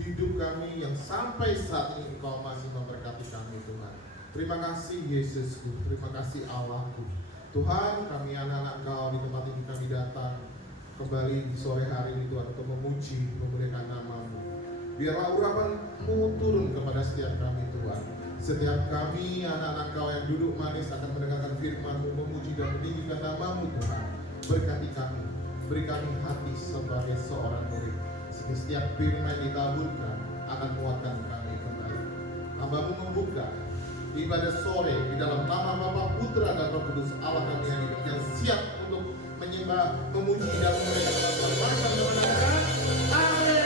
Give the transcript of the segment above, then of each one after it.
hidup kami yang sampai saat ini Engkau masih memberkati kami Tuhan. Terima kasih Yesusku, terima kasih Allahku. Tuhan, kami anak-anak Engkau di tempat ini kami datang kembali di sore hari ini Tuhan untuk memuji, memuliakan nama-Mu. Biarlah urapan-Mu turun kepada setiap kami Tuhan. Setiap kami anak-anak Engkau yang duduk manis akan mendengarkan firman-Mu, memuji dan meninggikan nama-Mu Tuhan. Berkati kami, beri kami hati sebagai seorang murid. Setiap firman yang ditaburkan akan menguatkan kami kembali. Hamba-Mu membuka ibadah sore di dalam nama Bapa, Putra dan Roh Kudus Allah kami yang siap untuk menyembah, memuji dan memuliakan Tuhan. Amin.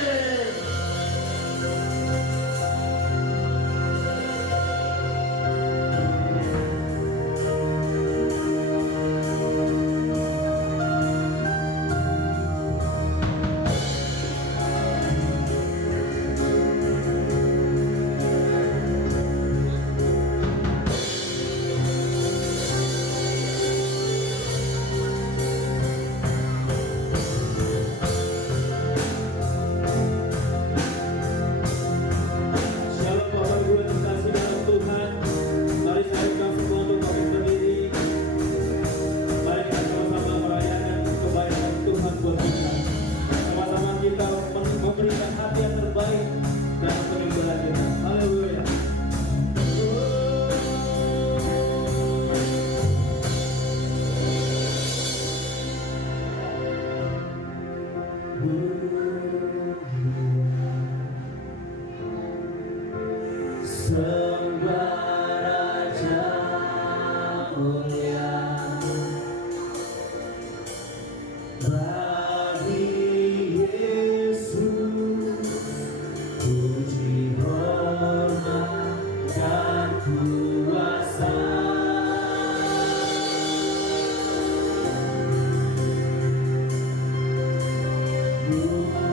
Memberikan hati yang terbaik dan penyembahan kita. Haleluya. Sembah Raja mulia bagi Yesus, puji hormat dan kuasa. Mulia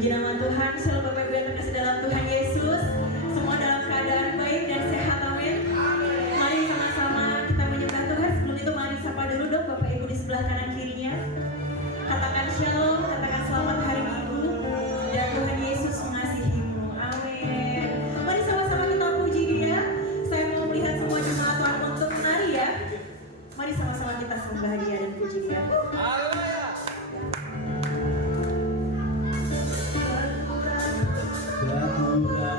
Puji nama Tuhan. Shalom Bapak Ibu yang terkasih dalam Tuhan Yesus. Semua dalam keadaan baik dan sehat, amin. Mari sama-sama kita menyembah Tuhan. Sebelum itu mari sapa dulu dong Bapak Ibu di sebelah kanan kirinya. Katakan shalom, katakan selamat hari Minggu, dan Tuhan Yesus mengasihimu, amin. Mari sama-sama kita puji Dia. Saya mau melihat semua jemaat Tuhan untuk menari ya. Mari sama-sama kita sembah Dia dan puji Dia. Bergurau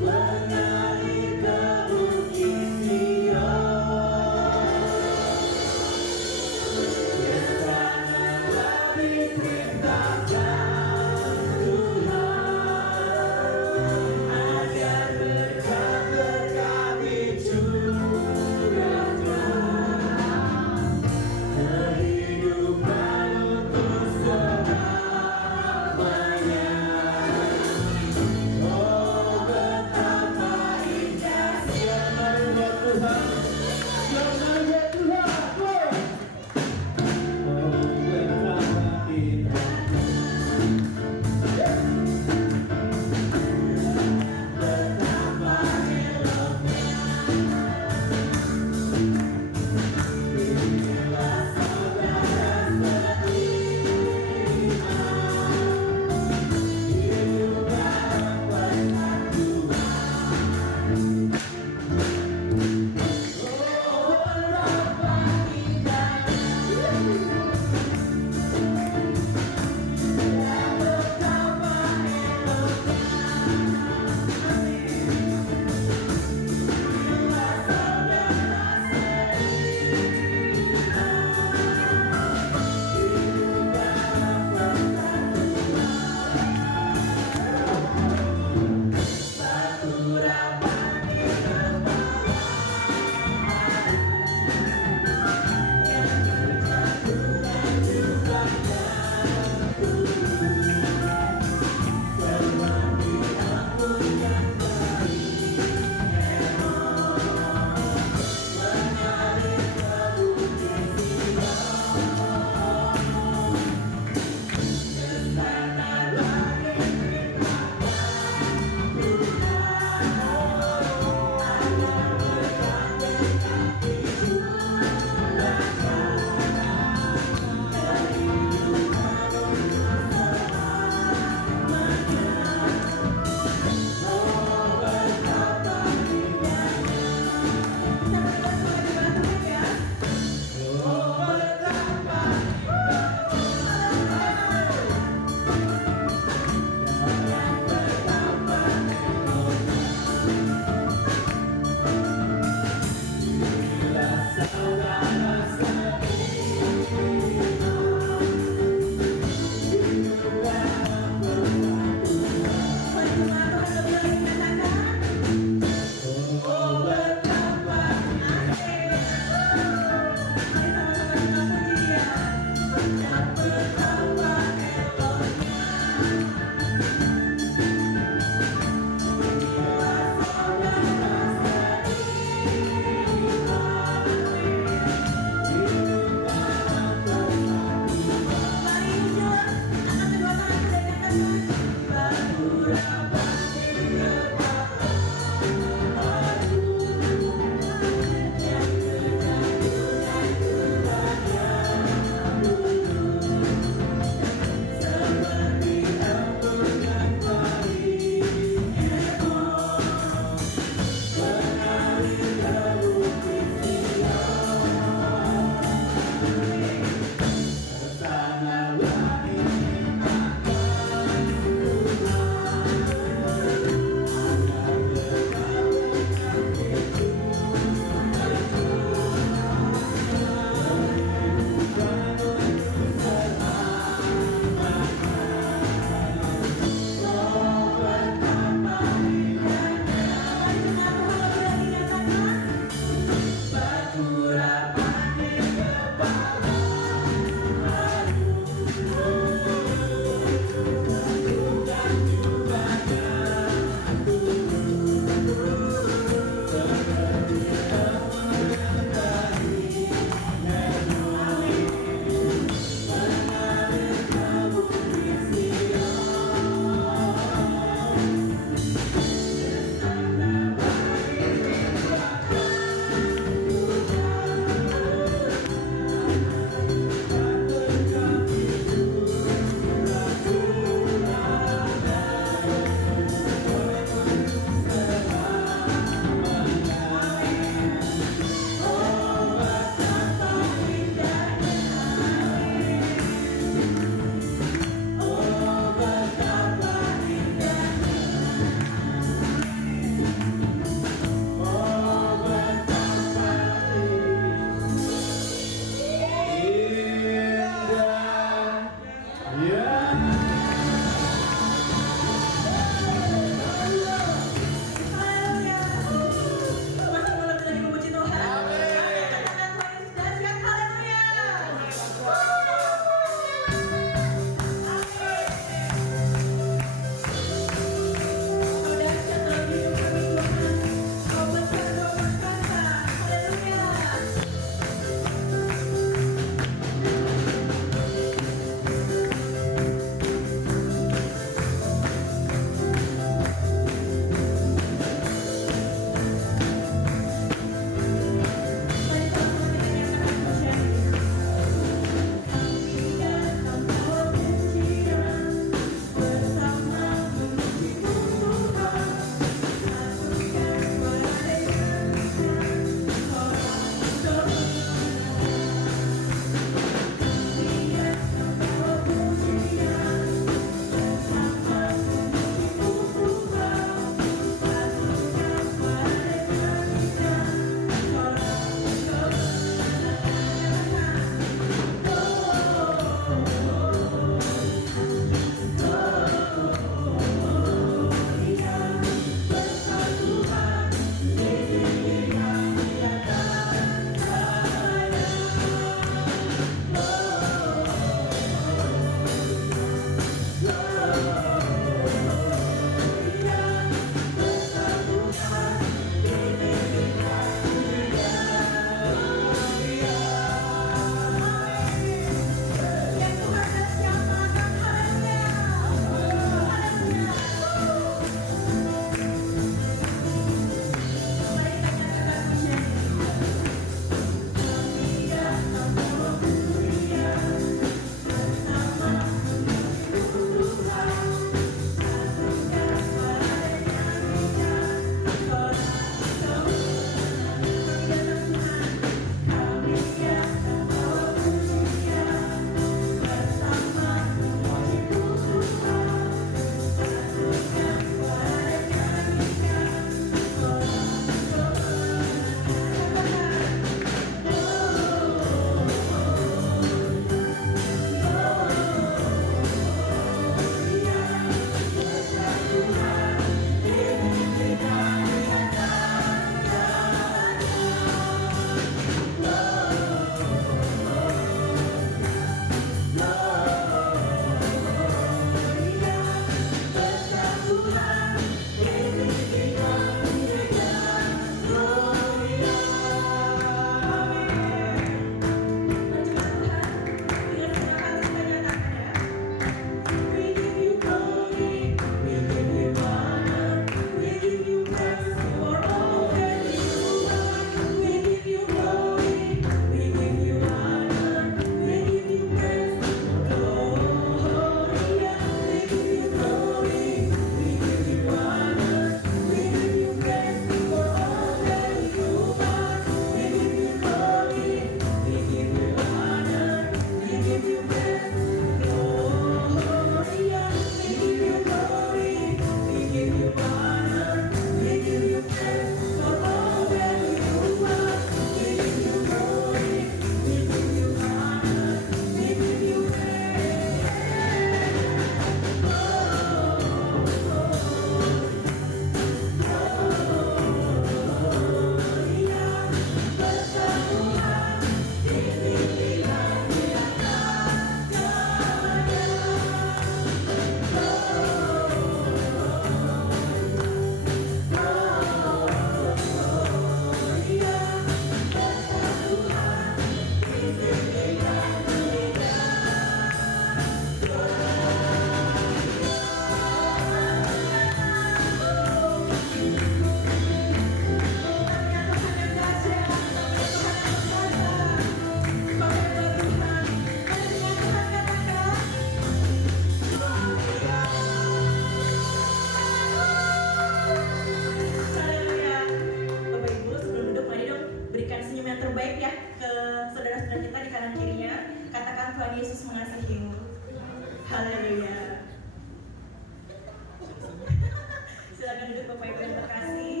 duduk Bapak Ibu yang terkasih.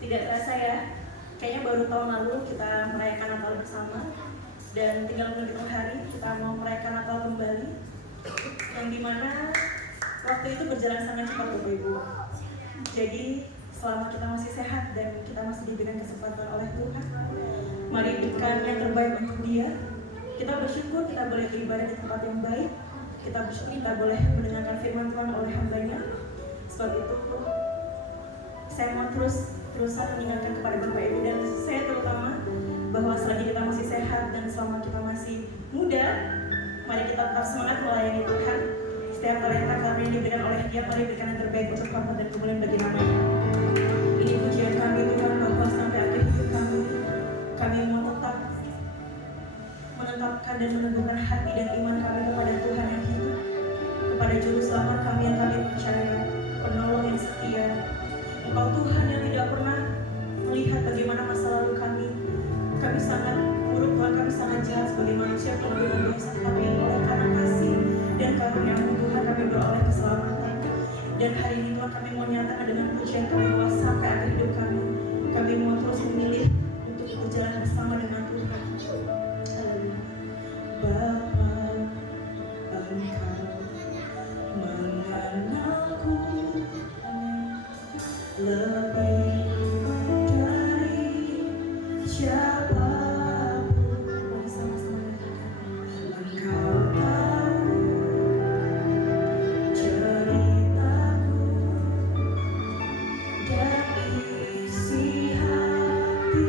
Tidak terasa ya, kayaknya baru tahun lalu kita merayakan Natal bersama. Dan tinggal menghitung hari kita mau merayakan Natal kembali. Yang dimana waktu itu berjalan sangat cepat Bapak Ibu. Jadi selama kita masih sehat dan kita masih diberikan kesempatan oleh Tuhan, mari berikan yang terbaik untuk Dia. Kita bersyukur kita boleh beribadah di tempat yang baik. Kita bersyukur kita boleh mendengarkan firman Tuhan oleh hamba-Nya. Sebab itu saya mau terusan mengingatkan kepada Bapak Ibu dan saya terutama bahwa selagi kita masih sehat dan selama kita masih muda, mari kita tetap semangat melayani Tuhan. Setiap talenta kami yang diberikan oleh Dia, mari berikan yang terbaik untuk rahmat dan kemuliaan bagi nama-Nya. Ini pujian kami Tuhan, bahwa sampai akhir hidup kami mau tetap menetapkan dan meneguhkan hati dan iman kami kepada Tuhan yang hidup, kepada Juru Selamat kami yang kami percaya, Penolong yang setia. Engkau Tuhan yang tidak pernah melihat bagaimana masa lalu kami. Kami sangat buruk Tuhan, kami sangat jahat sebagai manusia yang lebih berdosa, tapi oleh karena kasih dan karunia-Mu Tuhan kami beroleh keselamatan. Dan hari ini Tuhan kami mau nyatakan dengan pujian kami bahwa sampai akhir hidup kami mau terus memilih untuk berjalan bersama dengan Tuhan. Haleluya. Bapa, Engkau mengenalku lebih dari siapapun. Mari sama-sama katakan, Engkau tahu ceritaku dan isi hati.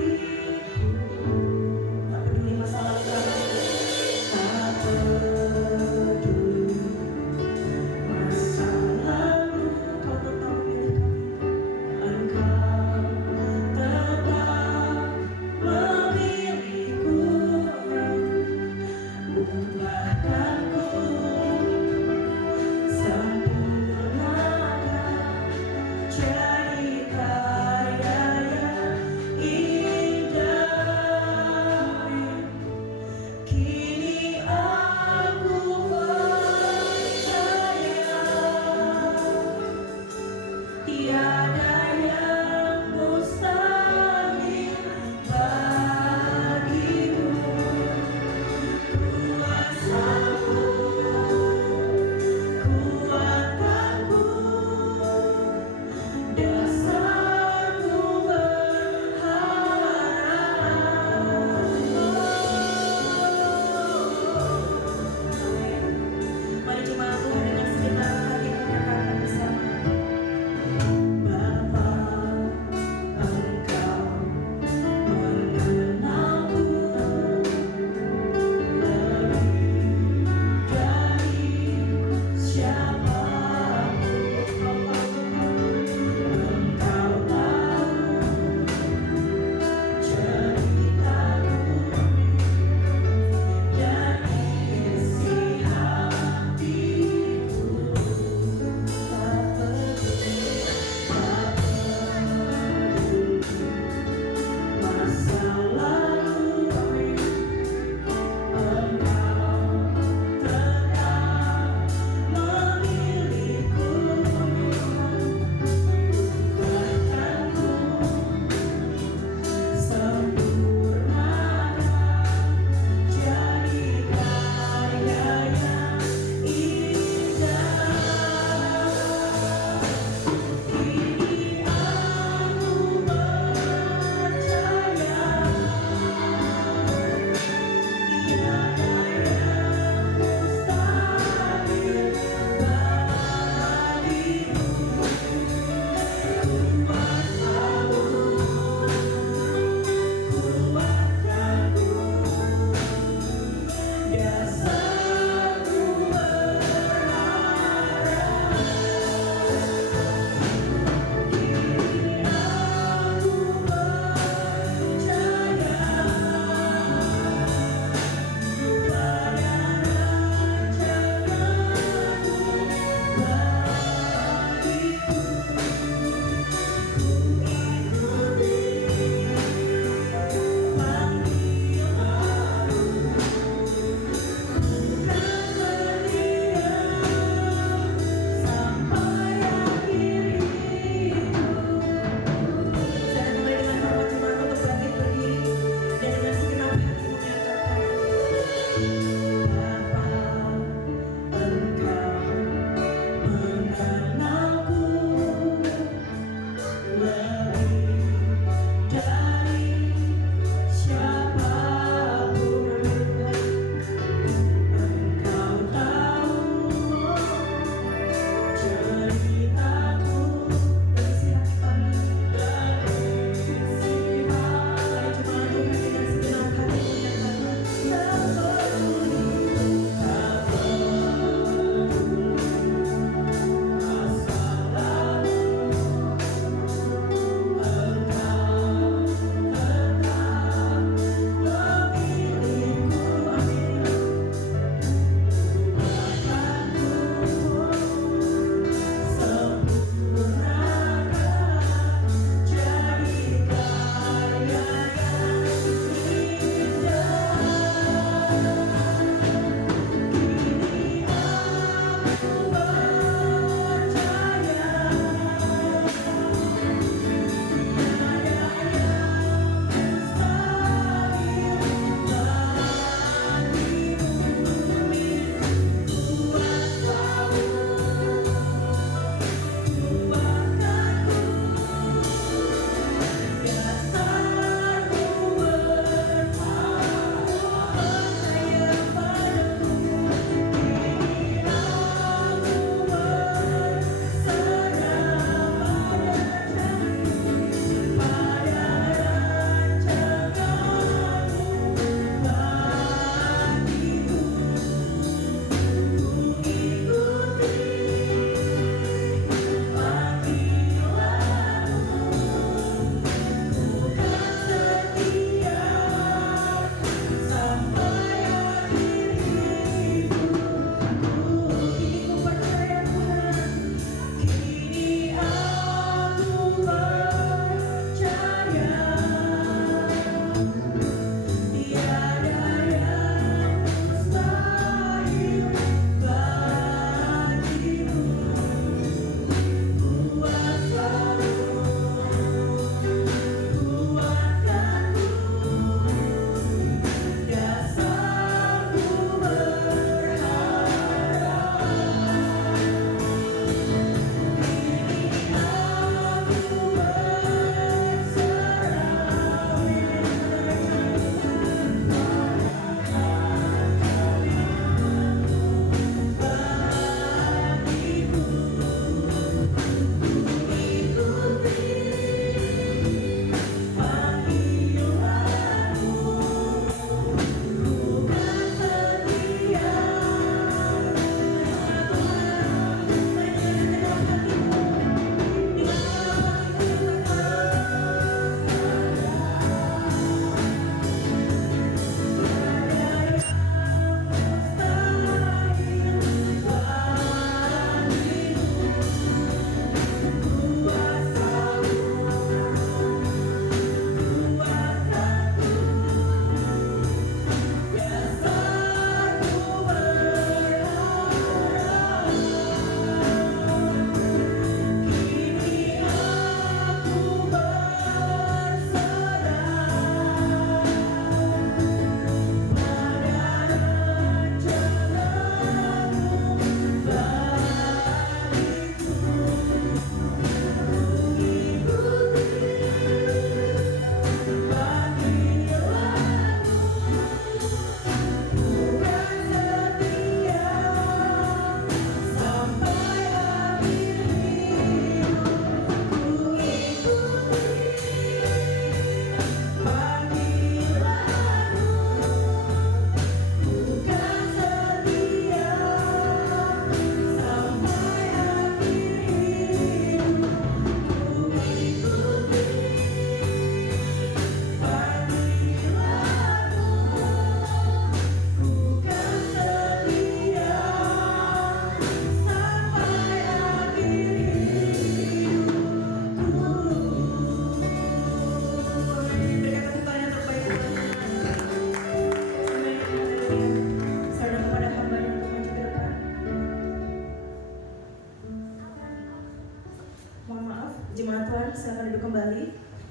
jemaat Tuhan, silakan duduk kembali.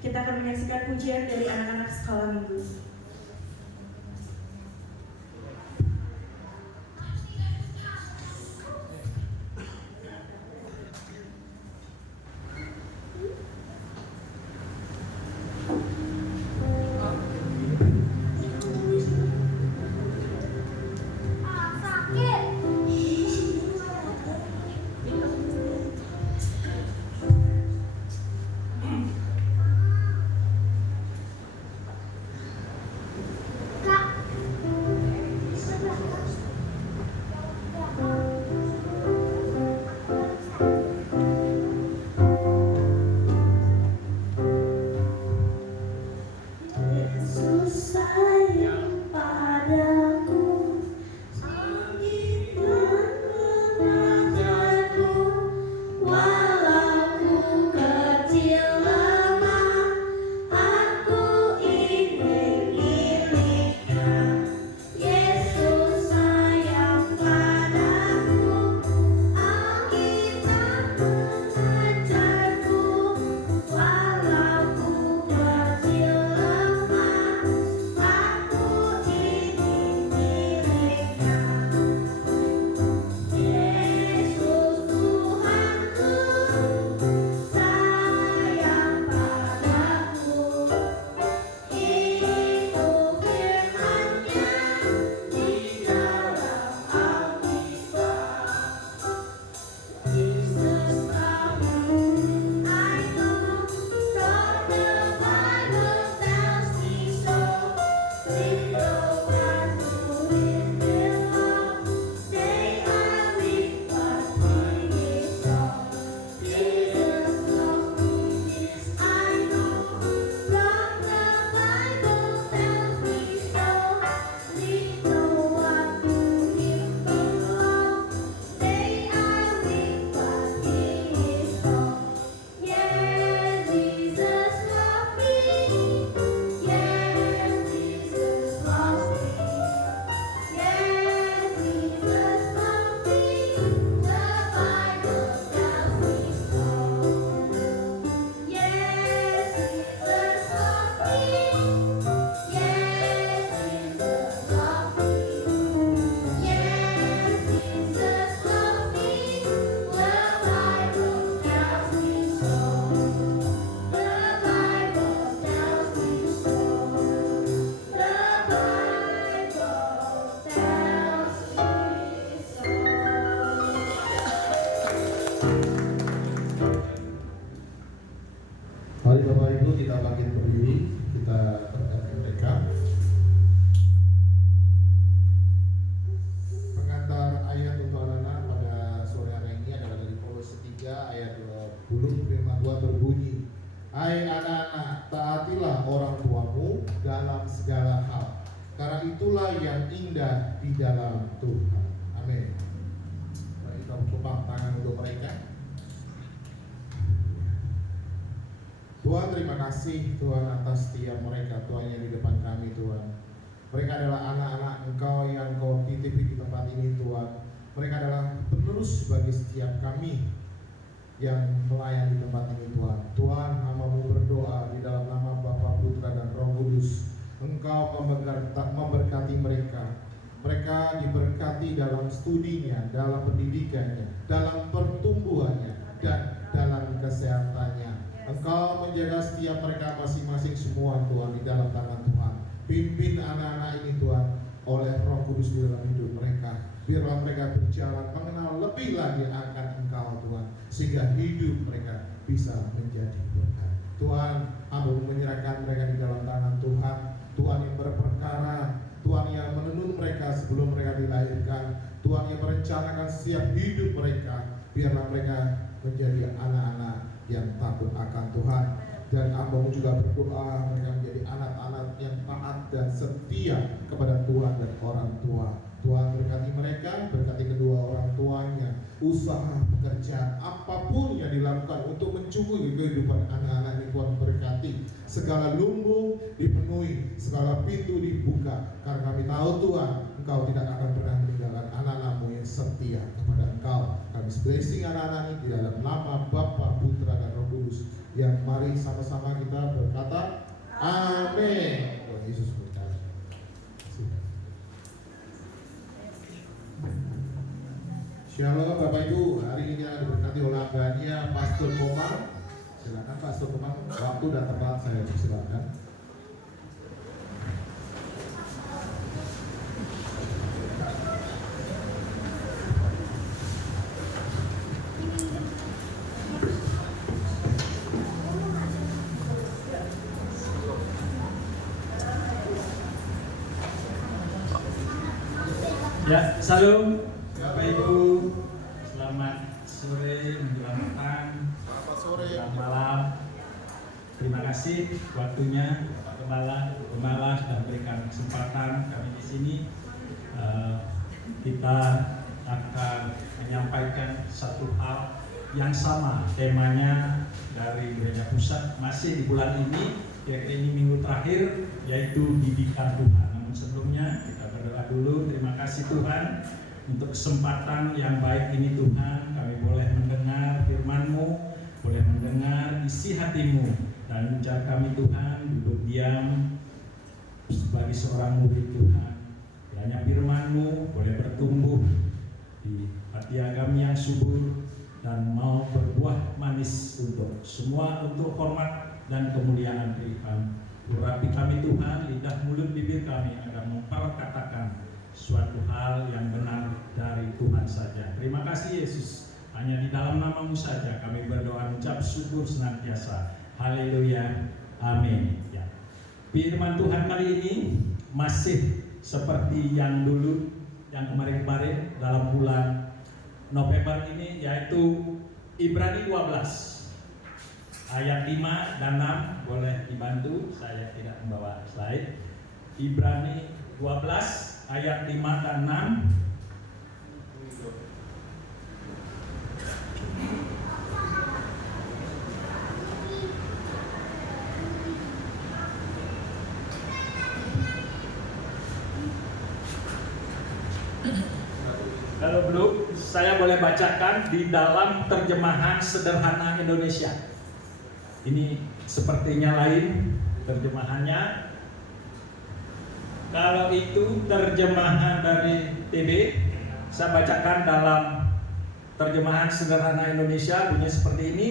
Kita akan menyaksikan pujian dari anak-anak sekolah minggu. Mari Bapak Ibu kita bangkit berdiri, kita berkati mereka. Pengantar ayat untuk anak-anak pada sore hari ini adalah dari Kolose 3 ayat 20, firman Tuhan berbunyi, hai anak-anak, taatilah orang tuamu dalam segala hal, karena itulah yang indah di dalam Tuhan. Amin. Mari kita tepuk tangan untuk mereka. Tuhan, terima kasih Tuhan atas setiap mereka Tuhan yang di depan kami Tuhan. Mereka adalah anak-anak Engkau yang Engkau titipi di tempat ini Tuhan. Mereka adalah penerus bagi setiap kami yang melayani di tempat ini Tuhan. Tuhan, hamba-Mu berdoa di dalam nama Bapa, Putra dan Roh Kudus, Engkau memberkati mereka. Mereka diberkati dalam studinya, dalam pendidikannya, dalam pertumbuhannya, dan dalam kesehatannya. Engkau menjaga setiap mereka masing-masing semua Tuhan di dalam tangan Tuhan. Pimpin anak-anak ini Tuhan oleh Roh Kudus di dalam hidup mereka. Biarlah mereka berjalan mengenal lebih lagi akan Engkau Tuhan, sehingga hidup mereka bisa menjadi berkat. Tuhan, hamba menyerahkan mereka di dalam tangan Tuhan. Tuhan yang berperkara, Tuhan yang menenun mereka sebelum mereka dilahirkan, Tuhan yang merencanakan setiap hidup mereka. Biarlah mereka menjadi anak-anak yang takut akan Tuhan. Dan hamba-Mu juga berdoa mereka menjadi anak-anak yang taat dan setia kepada Tuhan dan orang tua. Tuhan berkati mereka, berkati kedua orang tuanya, usaha, pekerjaan, apapun yang dilakukan untuk mencukui kehidupan anak-anak ini Tuhan berkati. Segala lumbung dipenuhi, segala pintu dibuka, karena kami tahu Tuhan, Engkau tidak akan pernah meninggalkan anak-anak-Mu yang setia kepada Engkau. Kami blessing anak-anak ini di dalam nama Bapa, Putra, dan Roh Kudus. Yang mari sama-sama kita berkata, Amin. Tuhan Yesus berkati. Shalom Bapak Ibu, hari ini ada diberkati oleh abahnya Pastor Komar. Silakan Pastor Komar, waktu dan tempat saya persilakan. Ya, salam Bapak Ibu, selamat sore, menjelang petang, Selamat sore. menjelang malam. Terima kasih waktunya Pak Gembala sudah berikan kesempatan kami di sini. Kita akan menyampaikan satu hal yang sama, temanya dari Gereja Pusat masih di bulan ini, kira-kira ini minggu terakhir, yaitu didikan Tuhan. Namun sebelumnya kita berdoa dulu. Terima kasih Tuhan untuk kesempatan yang baik ini Tuhan, kami boleh mendengar firman-Mu, boleh mendengar isi hati-Mu, dan ujar kami Tuhan duduk diam sebagai seorang murid Tuhan. Kiranya firman-Mu boleh bertumbuh di hati kami yang subur dan mau berbuah manis untuk semua, untuk hormat dan kemuliaan Tuhan. Urapi kami Tuhan, lidah mulut bibir kami agar memperkatakan suatu hal yang benar dari Tuhan saja. Terima kasih Yesus, hanya di dalam nama-Mu saja kami berdoa mengucap syukur senantiasa. Haleluya, amin. Ya. Firman Tuhan kali ini masih seperti yang dulu, yang kemarin-kemarin dalam bulan November ini, yaitu Ibrani 12 ayat 5 dan 6. Boleh dibantu, saya tidak membawa slide. Ibrani 12 ayat 5 dan 6. Kalau belum, saya boleh bacakan di dalam terjemahan sederhana Indonesia. Ini sepertinya lain terjemahannya. Kalau itu terjemahan dari TB, saya bacakan dalam terjemahan sederhana Indonesia, bunyinya seperti ini.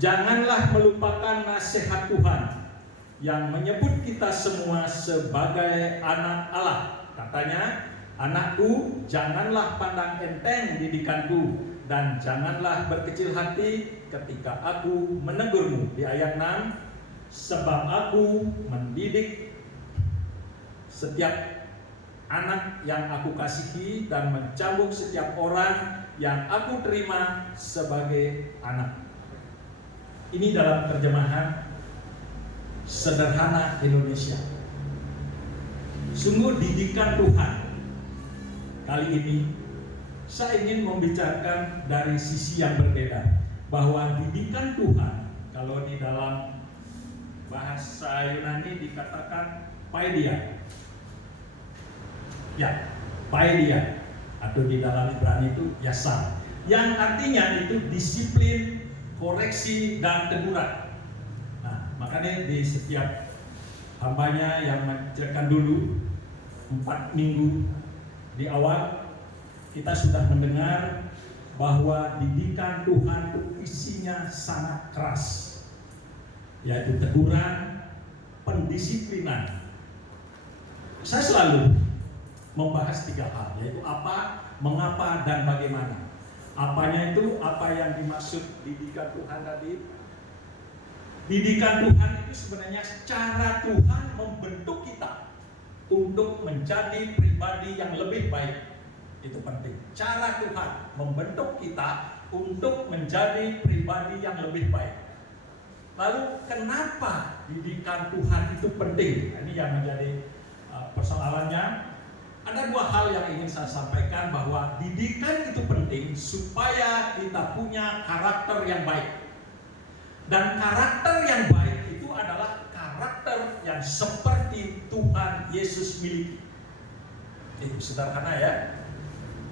Janganlah melupakan nasihat Tuhan yang menyebut kita semua sebagai anak Allah. Katanya, anakku, janganlah pandang enteng didikanku, dan janganlah berkecil hati ketika aku menegurmu. Di ayat 6, sebab aku mendidik setiap anak yang aku kasihi dan mencambuk setiap orang yang aku terima sebagai anak. Ini dalam terjemahan sederhana Indonesia. Sungguh didikan Tuhan. Kali ini saya ingin membicarakan dari sisi yang berbeda, bahwa didikan Tuhan, kalau di dalam bahasa Yunani dikatakan paidia. Ya, paidia, atau di dalam Ibrani itu yasar, yang artinya itu disiplin, koreksi, dan teguran. Nah, makanya di setiap hambanya yang mengajarkan dulu 4 minggu di awal, kita sudah mendengar bahwa didikan Tuhan itu isinya sangat keras, yaitu teguran, pendisiplinan. Saya selalu membahas 3 hal, yaitu apa, mengapa, dan bagaimana. Apanya itu, apa yang dimaksud didikan Tuhan tadi. Didikan Tuhan itu sebenarnya cara Tuhan membentuk kita untuk menjadi pribadi yang lebih baik. Itu penting. Cara Tuhan membentuk kita untuk menjadi pribadi yang lebih baik. Lalu kenapa didikan Tuhan itu penting? Ini yang menjadi persoalannya. Ada 2 hal yang ingin saya sampaikan, bahwa didikan itu penting supaya kita punya karakter yang baik. Dan karakter yang baik itu adalah karakter yang seperti Tuhan Yesus miliki. Itu sederhana ya.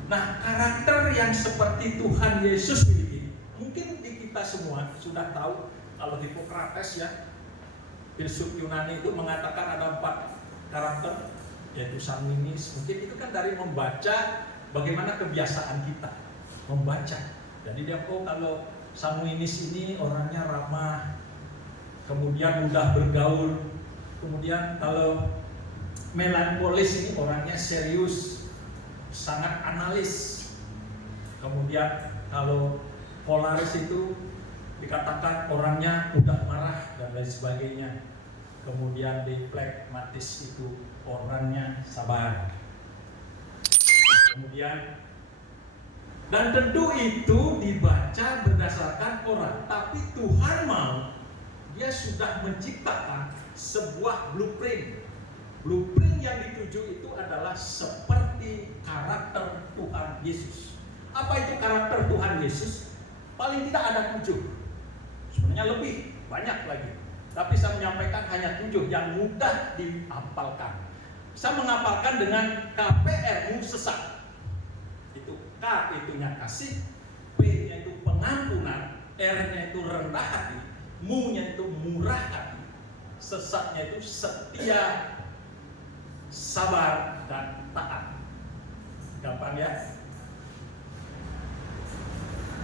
Nah, karakter yang seperti Tuhan Yesus miliki, mungkin di kita semua sudah tahu kalau Hippocrates ya, filsuf Yunani itu mengatakan ada 4 karakter, yaitu sanguinis. Mungkin itu kan dari membaca bagaimana kebiasaan kita membaca. Jadi dia kalau sanguinis ini orangnya ramah, kemudian mudah bergaul. Kemudian kalau melankolis ini orangnya serius, sangat analis. Kemudian kalau polaris itu dikatakan orangnya mudah marah dan lain sebagainya. Kemudian di flegmatis itu orangnya sabar. Kemudian dan tentu itu dibaca berdasarkan orang, tapi Tuhan mau, Dia sudah menciptakan sebuah blueprint. Blueprint yang dituju itu adalah seperti karakter Tuhan Yesus. Apa itu karakter Tuhan Yesus? Paling tidak ada 7. Sebenarnya lebih banyak lagi. Tapi saya menyampaikan hanya 7 yang mudah dihafalkan. Saya menghafalkan dengan KPR-mu sesat. Itu K itunya kasih, P-nya itu pengampunan, R-nya itu rendah hati, mu-nya itu murah hati, sesatnya itu setia, sabar, dan taat. Gampang ya?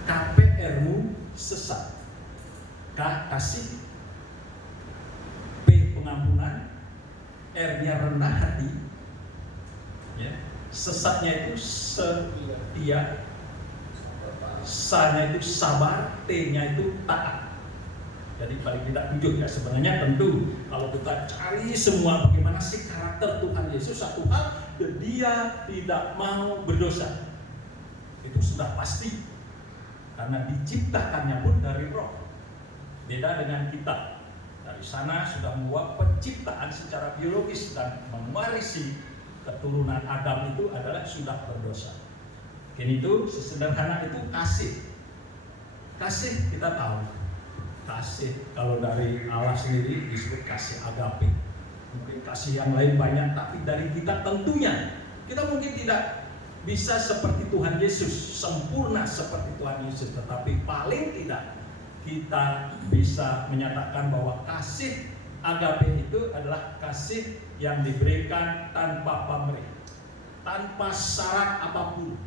KPR-mu sesat. K kasih, P pengampunan, R-nya rendah hati, ya. Sesatnya itu setia, sa-nya itu sabar, T-nya itu taat. Jadi paling tidak 7 ya. Sebenarnya tentu kalau kita cari semua bagaimana sih karakter Tuhan Yesus, satu hal, Dia tidak mau berdosa. Itu sudah pasti. Karena diciptakannya pun dari roh. Beda dengan kita. Dari sana sudah membuat penciptaan secara biologis dan mewarisi keturunan Adam itu adalah sudah berdosa. Ini itu sesederhana itu kasih. Kasih kita tahu. Kasih kalau dari Allah sendiri disebut kasih agape. Mungkin kasih yang lain banyak, tapi dari kita tentunya kita mungkin tidak bisa seperti Tuhan Yesus, sempurna seperti Tuhan Yesus, tetapi paling tidak kita bisa menyatakan bahwa kasih agape itu adalah kasih yang diberikan tanpa pamrih, tanpa syarat apapun.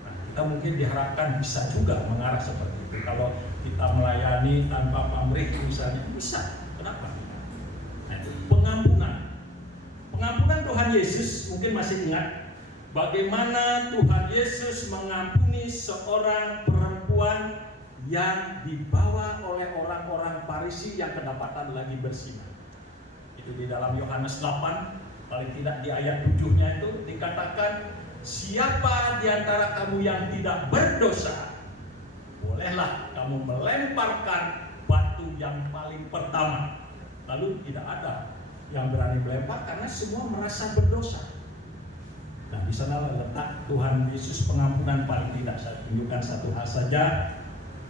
Nah, kita mungkin diharapkan bisa juga mengarah seperti itu. Kalau kita melayani tanpa pamrih misalnya, bisa. Kenapa? Nah, pengampunan. Pengampunan Tuhan Yesus, mungkin masih ingat bagaimana Tuhan Yesus mengampuni seorang perempuan yang dibawa oleh orang-orang Farisi yang kedapatan lagi bersinah. Itu di dalam Yohanes 8, paling tidak di ayat 7-nya itu dikatakan, siapa di antara kamu yang tidak berdosa, bolehlah kamu melemparkan batu yang paling pertama. Lalu tidak ada yang berani melempar karena semua merasa berdosa. Nah, di sana letak Tuhan Yesus pengampunan paling tidak. Saya tunjukkan satu hal saja.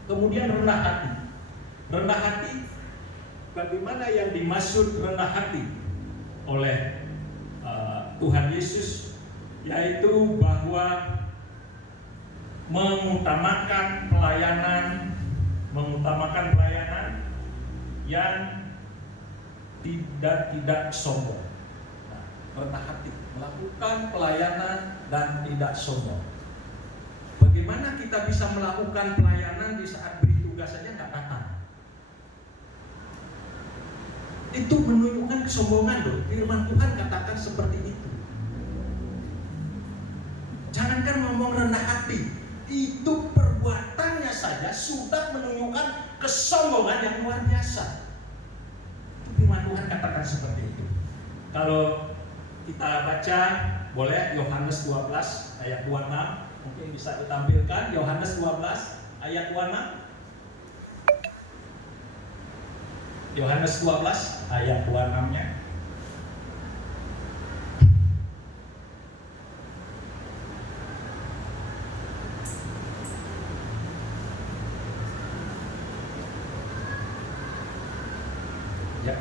Kemudian rendah hati. Rendah hati, bagaimana yang dimaksud rendah hati oleh Tuhan Yesus, yaitu bahwa mengutamakan pelayanan yang tidak sombong. Nah, rendah hati, melakukan pelayanan dan tidak sombong. Bagaimana kita bisa melakukan pelayanan di saat beri tugas saja nggak datang? Itu menunjukkan kesombongan loh. Firman Tuhan katakan seperti itu. Jangankan ngomong rendah hati, itu perbuatannya saja sudah menunjukkan kesombongan yang luar biasa. Itu firman Tuhan katakan seperti itu. Kalau kita baca, boleh Yohanes 12 ayat 26. Mungkin bisa ditampilkan Yohanes 12 ayat 26. Yohanes 12 ayat 26-nya. Ya.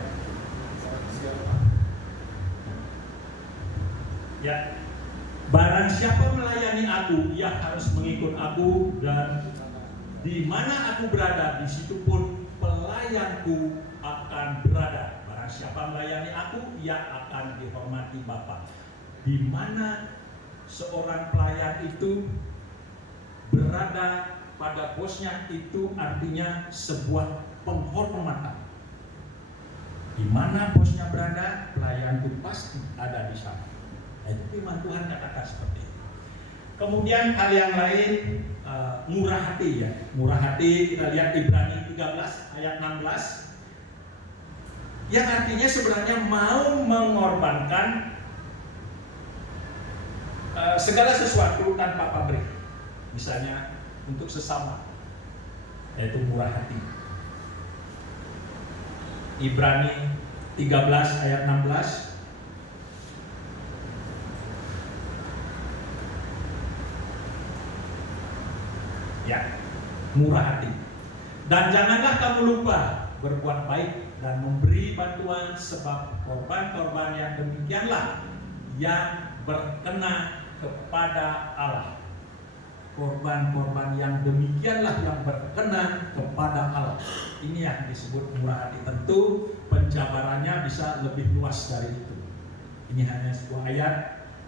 Ya. Barang Barang siapa melayani aku, ia harus mengikut aku, dan di mana aku berada, di situ pun pelayanku akan berada. Barang siapa melayani aku, ia akan dihormati Bapa. Di mana seorang pelayan itu berada pada bosnya, itu artinya sebuah penghormatan. Di mana bosnya berada, pelayan itu pasti ada di sana. Itu firman Tuhan katakan seperti itu. Kemudian hal yang lain, murah hati ya. Murah hati kita lihat Ibrani 13 ayat 16. Yang artinya sebenarnya mau mengorbankan segala sesuatu tanpa pamrih. Misalnya untuk sesama, yaitu murah hati. Ibrani 13 ayat 16. Ya, murah hati. Dan janganlah kamu lupa berbuat baik dan memberi bantuan, sebab korban-korban yang demikianlah yang berkenan kepada Allah. Korban-korban yang demikianlah yang berkenan kepada Allah. Ini yang disebut murah hati. Tentu penjabarannya bisa lebih luas dari itu. Ini hanya sebuah ayat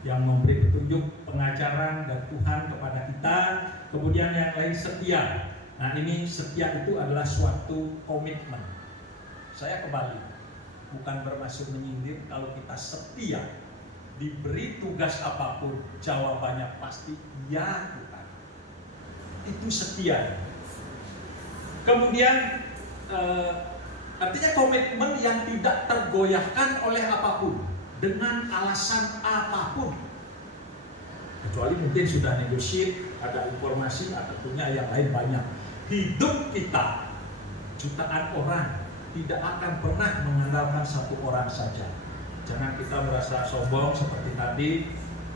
yang memberi petunjuk pengajaran dari Tuhan kepada kita. Kemudian yang lain setia. Nah, ini setia itu adalah suatu komitmen. Saya kembali, bukan bermaksud menyindir. Kalau kita setia, diberi tugas apapun, jawabannya pasti ya Tuhan. Itu setia. Kemudian artinya komitmen yang tidak tergoyahkan oleh apapun, dengan alasan apapun. Kecuali mungkin sudah negosiasi, ada informasi, atau punya yang lain banyak. Hidup kita, jutaan orang, tidak akan pernah mengandalkan satu orang saja. Jangan kita merasa sombong seperti tadi.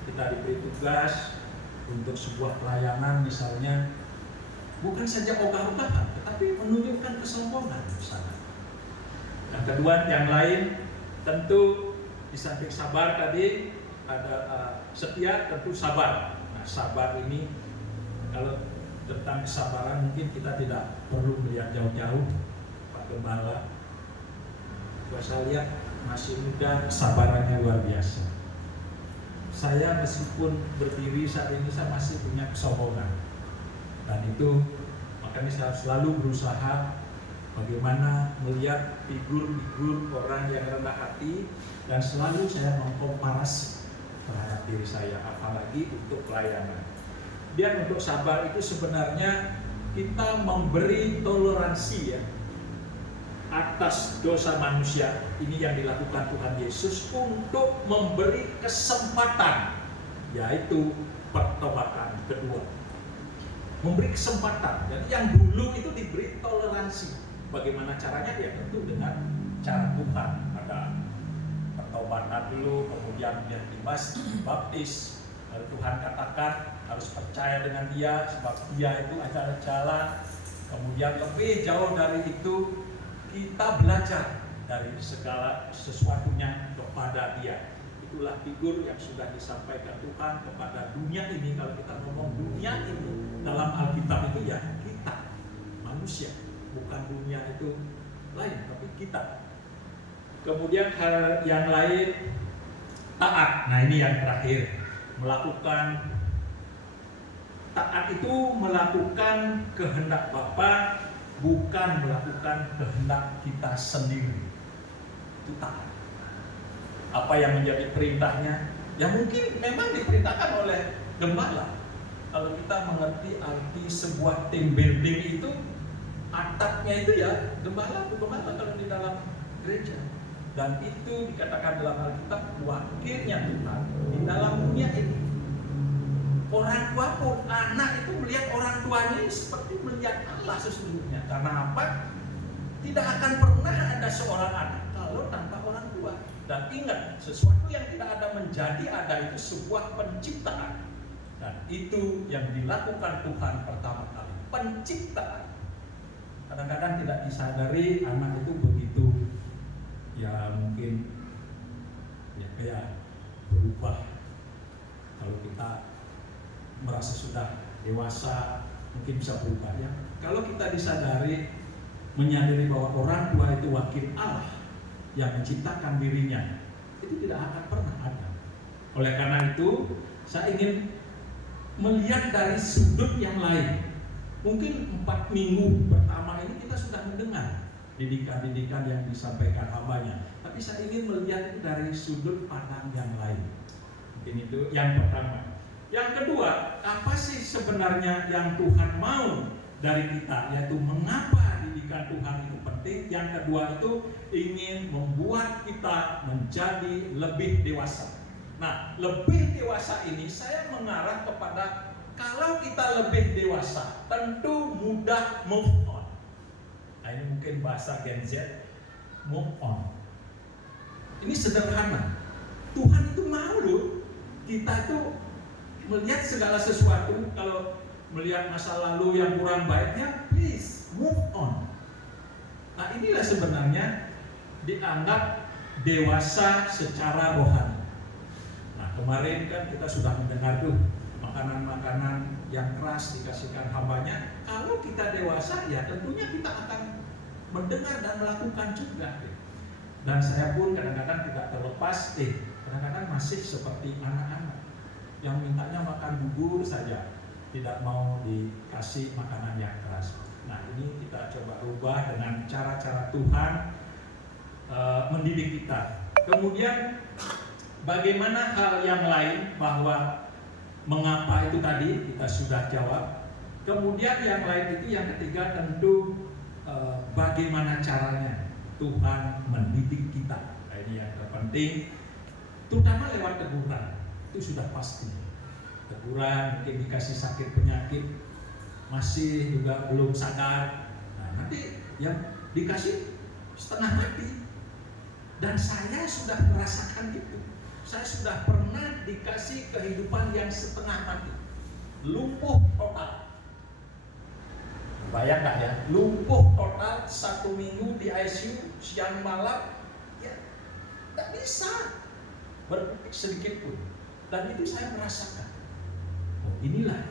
Kita diberi tugas untuk sebuah pelayanan misalnya, bukan saja ogah-ogahan, tetapi menunjukkan kesombongan misalnya. Yang kedua, yang lain tentu di samping sabar tadi ada setia, tentu sabar. Nah, sabar ini kalau tentang kesabaran mungkin kita tidak perlu melihat jauh-jauh. Pak Gembala, saya lihat masih muda, kesabarannya luar biasa. Saya meskipun berdiri saat ini, saya masih punya kesombongan. Dan itu makanya saya selalu berusaha bagaimana melihat figur-figur orang yang rendah hati, dan selalu saya mengkomparasi terhadap diri saya, apalagi untuk pelayanan. Dan untuk sabar itu sebenarnya kita memberi toleransi ya atas dosa manusia. Ini yang dilakukan Tuhan Yesus untuk memberi kesempatan, yaitu pertobatan kedua. Memberi kesempatan. Jadi yang dulu itu diberi toleransi. Bagaimana caranya? Ya tentu dengan cara Tuhan. Ada pertobatan dulu, kemudian dia dibaptis. Lalu Tuhan katakan harus percaya dengan Dia, sebab Dia itu adalah jalan. Kemudian lebih jauh dari itu, kita belajar dari segala sesuatunya kepada Dia. Itulah figur yang sudah disampaikan Tuhan kepada dunia ini. Kalau kita ngomong dunia ini dalam Alkitab itu ya kita manusia, bukan dunia itu lain, tapi kita. Kemudian hal yang lain, taat. Nah, ini yang terakhir, melakukan taat itu melakukan kehendak Bapa, bukan melakukan kehendak kita sendiri. Itu taat. Apa yang menjadi perintahnya? Ya mungkin memang diperintahkan oleh gembala. Kalau kita mengerti arti sebuah team building itu, atapnya itu ya gembala kalau di dalam gereja. Dan itu dikatakan dalam Alkitab wakilnya Tuhan di dalam dunia ini. Orang tua pun, anak itu melihat orang tuanya seperti melihat Allah sesungguhnya. Karena apa? Tidak akan pernah ada seorang anak kalau tanpa orang tua. Dan ingat, sesuatu yang tidak ada menjadi ada itu sebuah penciptaan. Dan itu yang dilakukan Tuhan pertama kali, penciptaan. Kadang-kadang tidak disadari anak itu begitu, ya mungkin ya kayak berubah. Kalau kita merasa sudah dewasa, mungkin bisa berubah ya. Kalau kita disadari, menyadari bahwa orang tua itu wakil Allah yang menciptakan dirinya, itu tidak akan pernah ada. Oleh karena itu, saya ingin melihat dari sudut yang lain. Mungkin 4 minggu pertama ini kita sudah mendengar didikan-didikan yang disampaikan hambanya, tapi saya ingin melihat itu dari sudut pandang yang lain. Mungkin itu yang pertama. Yang kedua, apa sih sebenarnya yang Tuhan mau dari kita, yaitu mengapa didikan Tuhan itu penting. Yang kedua itu ingin membuat kita menjadi lebih dewasa. Nah, lebih dewasa ini saya mengarah kepada kalau kita lebih dewasa, tentu mudah move on. Nah, ini mungkin bahasa Gen Z, move on. Ini sederhana. Tuhan itu mau loh kita itu melihat segala sesuatu. Kalau melihat masa lalu yang kurang baiknya, please move on. Nah, inilah sebenarnya dianggap dewasa secara rohani. Nah, kemarin kan kita sudah mendengar tuh makanan-makanan yang keras dikasihkan hambanya. Kalau kita dewasa, ya tentunya kita akan mendengar dan melakukan juga. Dan saya pun kadang-kadang tidak terlepas, kadang-kadang masih seperti anak-anak yang mintanya makan bubur saja, tidak mau dikasih makanan yang keras. Nah, ini kita coba ubah dengan cara-cara Tuhan mendidik kita. Kemudian bagaimana hal yang lain, bahwa mengapa itu tadi kita sudah jawab. Kemudian yang lain itu yang ketiga tentu bagaimana caranya Tuhan mendidik kita. Nah, ini yang terpenting, terutama lewat teguran. Itu sudah pasti. Teguran, mungkin dikasih sakit penyakit, masih juga belum sadar. Nah, nanti yang dikasih setengah mati. Dan saya sudah merasakan itu. Saya sudah pernah dikasih kehidupan yang setengah mati, lumpuh total. Bayangkan ya, lumpuh total 1 minggu di ICU, siang malam, ya tidak bisa berkutik sedikit pun. Dan itu saya merasakan. Oh, inilah.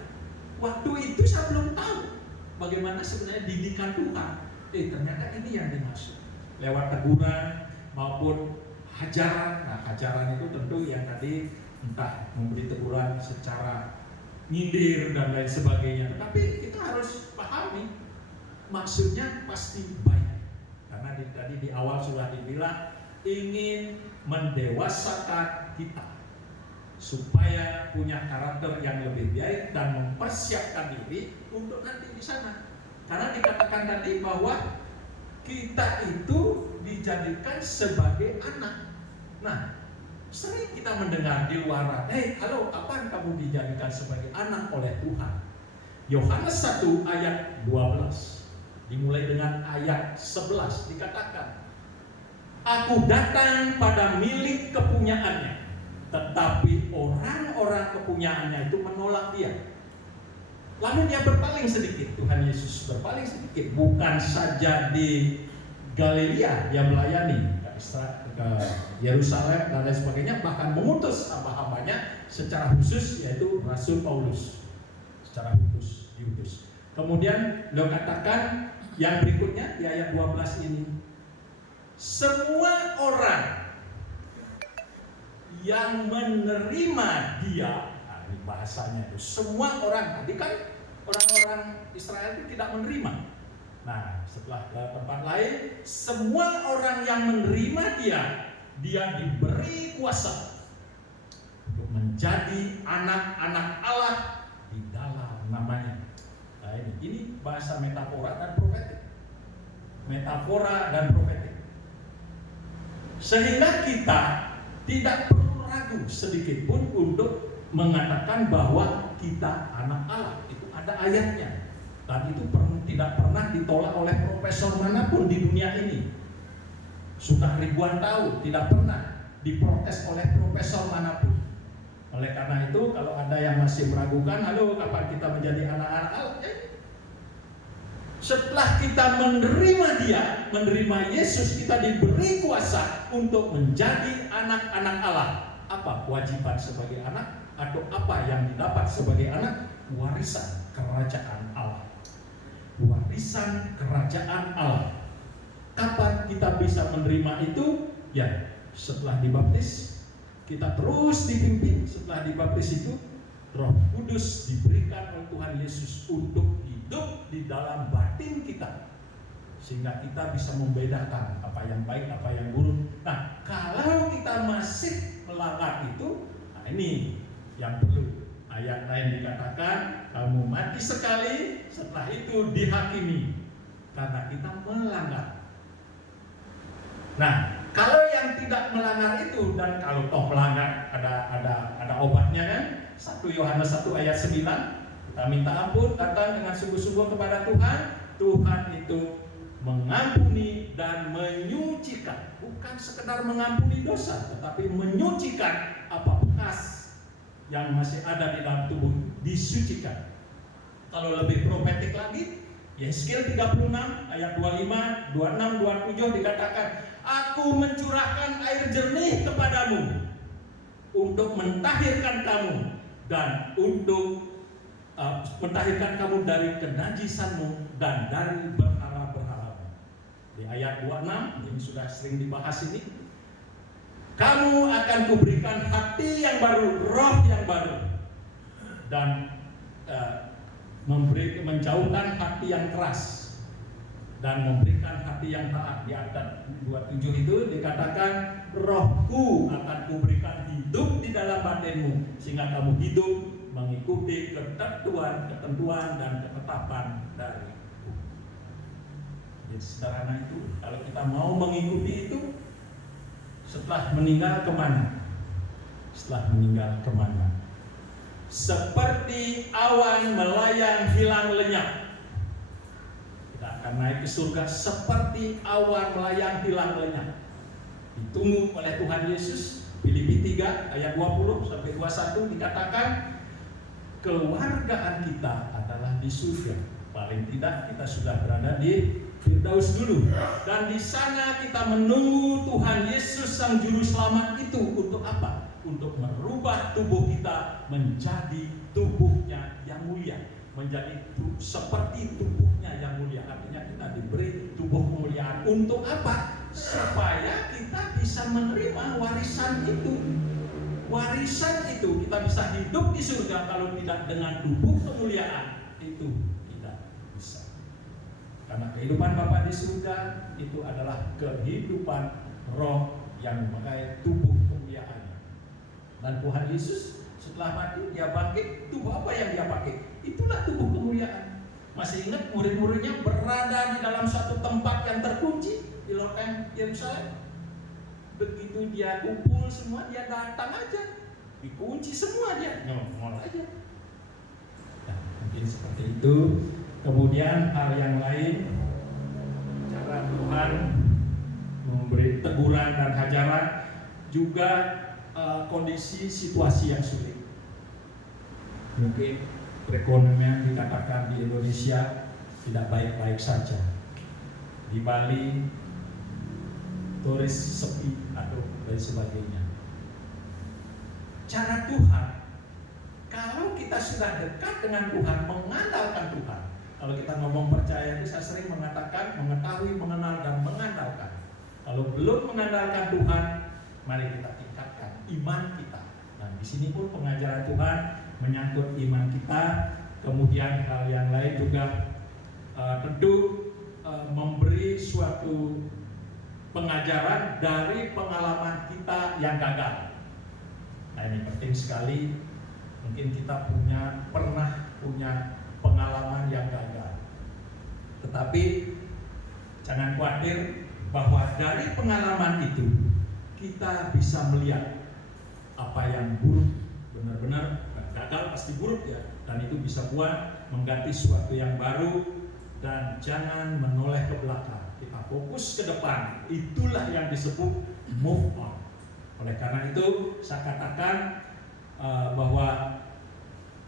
Waktu itu saya belum tahu bagaimana sebenarnya didikan Tuhan. Ternyata ini yang dimaksud. Lewat teguran maupun hajaran. Nah, hajaran itu tentu yang tadi entah memberi teguran secara nyindir dan lain sebagainya. Tetapi kita harus pahami maksudnya pasti baik. Karena tadi di awal sudah dibilang ingin mendewasakan kita supaya punya karakter yang lebih baik dan mempersiapkan diri untuk nanti di sana. Karena dikatakan tadi bahwa kita itu dijadikan sebagai anak. Nah, sering kita mendengar di luaran, halo, kapan kamu dijadikan sebagai anak oleh Tuhan? Yohanes 1 ayat 12, dimulai dengan ayat 11, dikatakan, Aku datang pada milik kepunyaannya, tetapi orang-orang kepunyaannya itu menolak dia. Lalu dia berpaling sedikit, Tuhan Yesus berpaling sedikit, bukan saja di Galilea dia melayani, ke Yerusalem dan lain sebagainya, bahkan mengutus hamba-hambanya secara khusus, yaitu Rasul Paulus secara khusus diutus. Kemudian beliau katakan yang berikutnya di ayat 12 ini, semua orang yang menerima dia, nah ini bahasanya itu, semua orang, tadi kan orang-orang Israel itu tidak menerima. Nah, setelah tempat lain, semua orang yang menerima dia diberi kuasa untuk menjadi anak-anak Allah di dalam namanya. Nah, ini bahasa metafora dan profetik. Metafora dan profetik. Sehingga kita tidak perlu ragu sedikit pun untuk mengatakan bahwa kita anak Allah. Itu ada ayatnya. Dan itu tidak pernah ditolak oleh profesor manapun di dunia ini. Sudah ribuan tahun tidak pernah diprotes oleh profesor manapun. Oleh karena itu, kalau ada yang masih meragukan, halo, kapan kita menjadi anak-anak Allah? Setelah kita menerima dia, menerima Yesus, kita diberi kuasa untuk menjadi anak-anak Allah. Apa kewajiban sebagai anak? atau apa yang didapat sebagai anak? Warisan kerajaan Allah. Warisan kerajaan Allah. Kapan kita bisa menerima itu? Ya, setelah dibaptis. Kita terus dipimpin setelah dibaptis itu. Roh Kudus diberikan oleh Tuhan Yesus untuk hidup di dalam batin kita, sehingga kita bisa membedakan apa yang baik, apa yang buruk. Nah, kalau kita masih melanggar itu, nah ini yang perlu. Ayat lain dikatakan, kamu mati sekali, setelah itu dihakimi karena kita melanggar. Nah, kalau yang tidak melanggar itu, dan kalau toh melanggar ada obatnya kan? 1 Yohanes 1 ayat 9, kita minta ampun, datang dengan sungguh-sungguh kepada Tuhan. Tuhan itu mengampuni dan menyucikan, bukan sekedar mengampuni dosa, tetapi menyucikan apa bekas yang masih ada di dalam tubuh, disucikan. Kalau lebih profetik lagi, Yesaya 36 ayat 25, 26, 27 dikatakan, aku mencurahkan air jernih kepadamu untuk mentahirkan kamu dan untuk mentahirkan kamu dari kenajisanmu dan dari berhala-berhala. Di ayat 26 ini sudah sering dibahas ini. Kamu akan kuberikan hati yang baru, roh yang baru, dan menjauhkan hati yang keras dan memberikan hati yang taat. Di ayat 27 itu dikatakan, rohku akan kuberikan hidup di dalam batinmu sehingga kamu hidup mengikuti ketentuan dan ketetapan dariku. Jadi sederhana itu, kalau kita mau mengikuti itu, setelah meninggal kemana? Setelah meninggal kemana? Seperti awan melayang hilang lenyap. Kita akan naik ke surga seperti awan melayang hilang lenyap. Ditunggu oleh Tuhan Yesus. Filipi 3 ayat 20 sampai 21 dikatakan, kewargaan kita adalah di surga. Paling tidak kita sudah berada di Firdaus dulu, dan di sana kita menunggu Tuhan Yesus Sang Juru Selamat itu untuk apa? Untuk merubah tubuh kita menjadi tubuhnya yang mulia, menjadi seperti tubuhnya yang mulia. Artinya kita diberi tubuh kemuliaan untuk apa? Supaya kita bisa menerima warisan itu. Warisan itu kita bisa hidup di surga. Kalau tidak dengan tubuh kemuliaan itu tidak bisa. Karena kehidupan Bapa di surga itu adalah kehidupan roh yang memakai tubuh kemuliaan. Dan Tuhan Yesus setelah mati, dia bangkit, tubuh apa yang dia pakai? Itulah tubuh kemuliaan. Masih ingat murid-muridnya berada di dalam suatu tempat yang terkunci di loteng Yerusalem. Begitu dia kumpul semua, dia datang aja, dikunci semua, dia ngomong aja. Nah, mungkin seperti itu. Kemudian hal yang lain, cara Tuhan memberi teguran dan hajaran, juga kondisi situasi yang sulit. Mungkin perekonomian dikatakan di Indonesia tidak baik-baik saja. Di Bali turis sepi atau dan sebagainya. Cara Tuhan, kalau kita sudah dekat dengan Tuhan, mengandalkan Tuhan. Kalau kita ngomong percaya itu, saya sering mengatakan mengetahui, mengenal, dan mengandalkan. Kalau belum mengandalkan Tuhan, mari kita tingkatkan iman kita. Nah, di sini pun pengajaran Tuhan menyangkut iman kita. Kemudian hal yang lain juga tentu memberi suatu pengajaran dari pengalaman kita yang gagal. Nah, ini penting sekali. Mungkin kita pernah punya pengalaman yang gagal. Tetapi jangan khawatir bahwa dari pengalaman itu kita bisa melihat apa yang buruk, benar-benar gagal pasti buruk ya, dan itu bisa buat mengganti sesuatu yang baru. Dan jangan menoleh ke belakang, kita fokus ke depan. Itulah yang disebut move on. Oleh karena itu saya katakan bahwa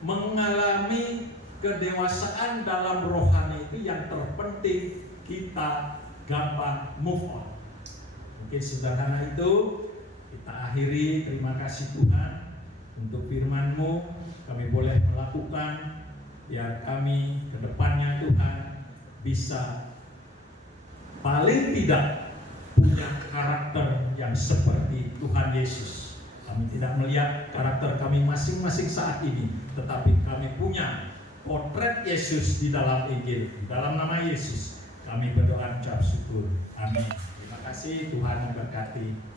mengalami kedewasaan dalam rohani itu yang terpenting, kita gampang move on. Mungkin sederhana itu kita akhiri. Terima kasih Tuhan untuk firman-Mu, kami boleh melakukan yang kami ke depannya Tuhan bisa paling tidak punya karakter yang seperti Tuhan Yesus. Kami tidak melihat karakter kami masing-masing saat ini, tetapi kami punya potret Yesus di dalam Injil. Di dalam nama Yesus kami berdoa ucap syukur. Amin. Terima kasih, Tuhan memberkati.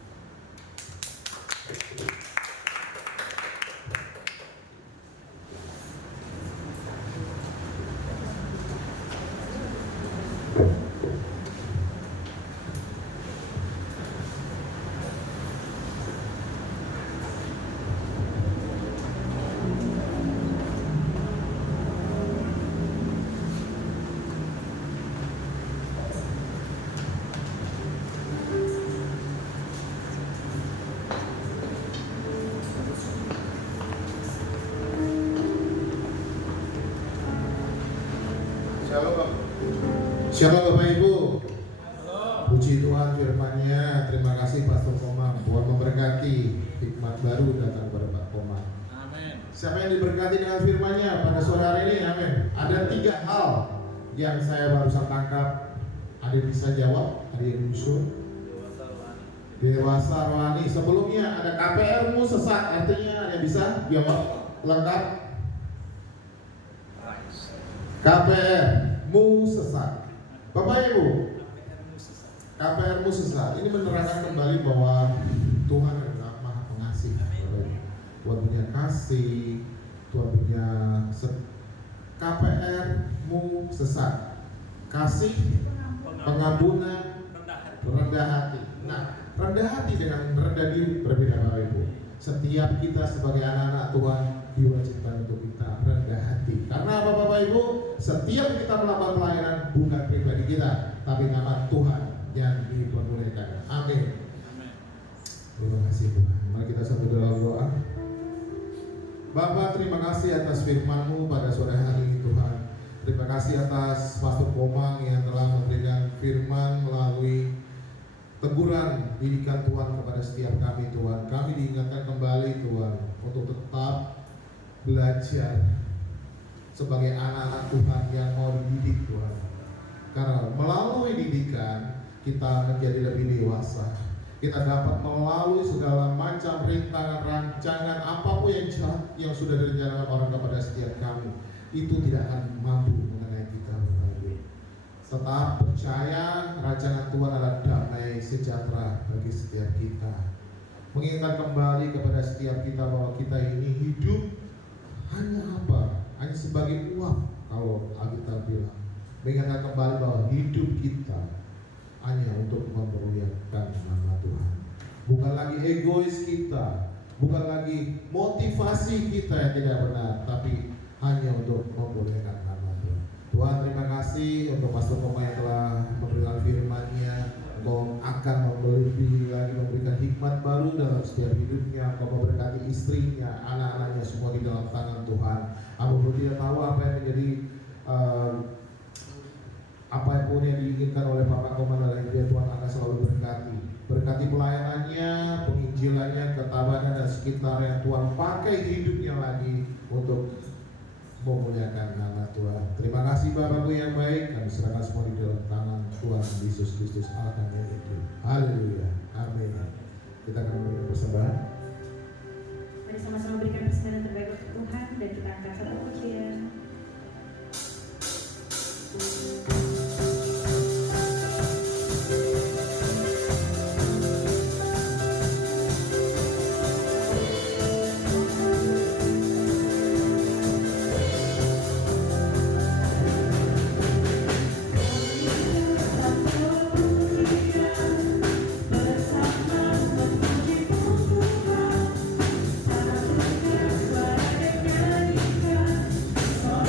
Shalom Bapak Ibu. Puji Tuhan firman-Nya. Terima kasih Pastor Komang. Tuhan memberkati. Hikmat baru datang kepada Pak Komang. Amin. Siapa yang diberkati dengan firman-Nya pada sore hari ini? Amin. Ada 3 hal yang saya barusan tangkap. Ada yang bisa jawab? Ada yang usul? Dewasa rohani. Sebelumnya ada KPR-mu sesat. Artinya ada yang bisa jawab lengkap? KPR-mu sesat. Bapak Ibu, KPR-mu sesat. Ini menerangkan kembali bahwa Tuhan adalah Maha Pengasih. Tuhan punya kasih, Tuhan punya KPR-mu sesat. Kasih, pengampunan, rendah hati. Nah, rendah hati dengan rendah diri berbeda Bapak Ibu. Setiap kita sebagai anak-anak Tuhan diwajibkan untuk kita rendah hati. Karena apa Bapak Ibu? Setiap kita melakukan pelayanan bukan pribadi kita, tapi nama Tuhan yang dipermuliakan. Amin. Terima kasih Tuhan. Mari kita satu dalam doa. Bapa, terima kasih atas firman-Mu pada sore hari ini Tuhan. Terima kasih atas Pastor Komang yang telah memberikan firman melalui teguran didikan Tuhan kepada setiap kami Tuhan. Kami diingatkan kembali Tuhan untuk tetap belajar sebagai anak-anak Tuhan yang mau dididik Tuhan. Karena melalui didikan kita menjadi lebih dewasa. Kita dapat melalui segala macam rintangan, rancangan apapun yang jahat yang sudah direncanakan orang kepada setiap kami, itu tidak akan mampu mengenai kita Bapak Ibu. Tetap percaya rancangan Tuhan adalah damai sejahtera bagi setiap kita. Mengingatkan kembali kepada setiap kita bahwa kita ini hidup hanya apa? Hanya sebagai uang kalau Alkitab bilang. Mengingatkan kembali bahwa hidup kita hanya untuk memperlihatkan nama Tuhan. Bukan lagi egois kita, bukan lagi motivasi kita yang tidak benar, tapi hanya untuk memperlihatkan nama Tuhan. Tuhan terima kasih untuk Pastor Komang yang telah memberikan firman-Nya. Engkau akan lebih lagi memberikan hikmat baru dalam setiap hidupnya. Engkau memberkati istrinya, anak-anaknya semua di dalam tangan Tuhan. Aku tidak tahu apa yang menjadi apapun yang diinginkan oleh Bapak Komang dalam hidup Tuhan akan selalu berkati. Berkati pelayanannya, penginjilannya, ketabahannya dan sekitarnya. Tuhan pakai hidupnya lagi untuk memuliakan nama Tuhan. Terima kasih Bapakku yang baik. Kami serahkan semua di dalam tangan Tuhan Yesus Kristus Allah kami itu. Haleluya. Amin. Kita akan memberikan persembahan. Mari sama-sama berikan persembahan terbaik untuk Tuhan dan kita angkat satu pujian. Suara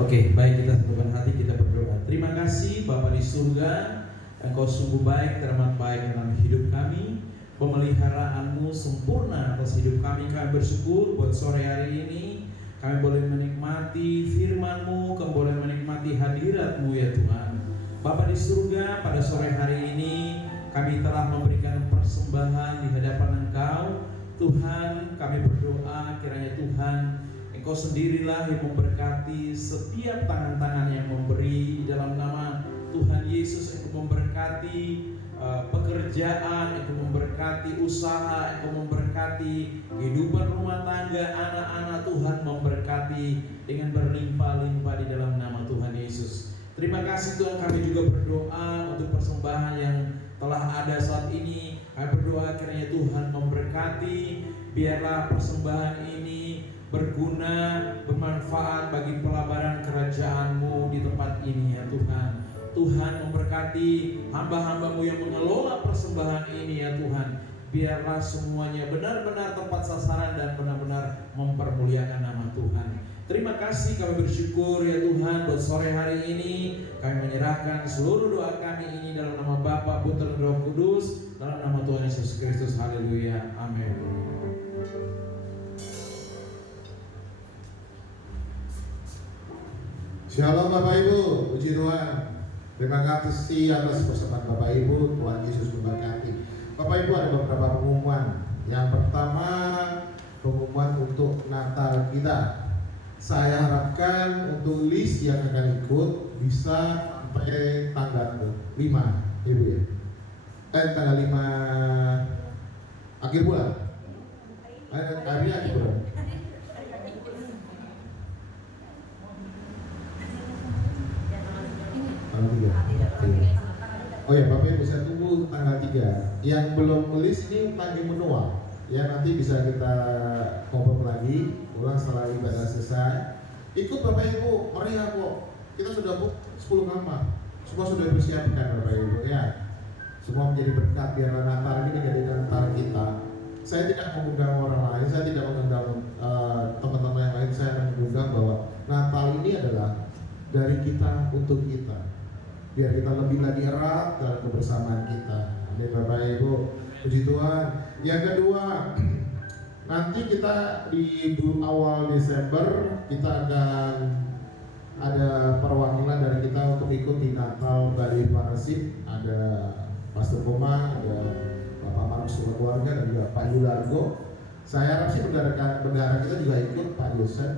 Oke, baik, kita satukan hati, kita berdoa. Terima kasih Bapa di surga, Engkau sungguh baik, teramat baik dalam hidup kami. Pemeliharaanmu sempurna atas hidup kami. Kami bersyukur buat sore hari ini kami boleh menikmati firman-Mu, kami boleh menikmati hadirat-Mu ya Tuhan. Bapa di surga, pada sore hari ini kami telah memberikan persembahan di hadapan Engkau. Tuhan, kami berdoa kiranya Tuhan, Engkau sendirilah yang memberkati setiap tangan-tangan yang memberi dalam nama Tuhan Yesus. Engkau memberkati pekerjaan, Engkau memberkati usaha, Engkau memberkati kehidupan rumah tangga anak-anak. Tuhan memberkati dengan berlimpah-limpah di dalam nama Tuhan Yesus. Terima kasih Tuhan, kami juga berdoa untuk persembahan yang telah ada saat ini. Kami berdoa kiranya Tuhan memberkati, biarlah persembahan ini berguna, bermanfaat bagi pelabaran kerajaan-Mu di tempat ini ya Tuhan. Tuhan memberkati hamba-hamba-Mu yang mengelola persembahan ini ya Tuhan. Biarlah semuanya benar-benar tepat sasaran dan benar-benar mempermuliakan nama Tuhan. Terima kasih, kami bersyukur ya Tuhan buat sore hari ini. Kami menyerahkan seluruh doa kami ini dalam nama Bapa, Putra, dan Roh Kudus, dalam nama Tuhan Yesus Kristus. Haleluya. Amin. Shalom Bapak Ibu, puji Tuhan. Terima kasih atas persembahan Bapak Ibu. Tuhan Yesus memberkati. Bapak Ibu, ada beberapa pengumuman. Yang pertama, pengumuman untuk Natal kita. Saya harapkan untuk list yang akan ikut bisa sampai tanggal 5, Ibu ya. Tanggal 5 akhir bulan. Hari akhir bulan. Oh ya, Bapak Ibu, saya tunggu tanggal 3. Yang belum list ini tanggal menua. Ya, nanti bisa kita ngobrol lagi ulang setelah ibadah selesai. Ikut Bapak Ibu, meriah kok. Kita sudah book 10 kamar. Semua sudah dipersiapkan Bapak Ibu ya. Semua menjadi berkat, biarlah Natal ini menjadi Natal kita. Saya tidak mengundang orang lain, saya tidak mengundang teman-teman yang lain. Saya mengundang bahwa Natal ini adalah dari kita untuk kita. Biar kita lebih lagi erat dalam kebersamaan kita. Amin Bapak Ibu, puji Tuhan. Yang kedua, nanti kita di awal Desember kita akan ada perwakilan dari kita untuk ikut di Natal dari Partnership. Ada Pastor Koma, ada Bapak Markus keluarga, dan juga Pak Yulargo. Saya harap sih bendahara kita juga ikut, Pak Yosef,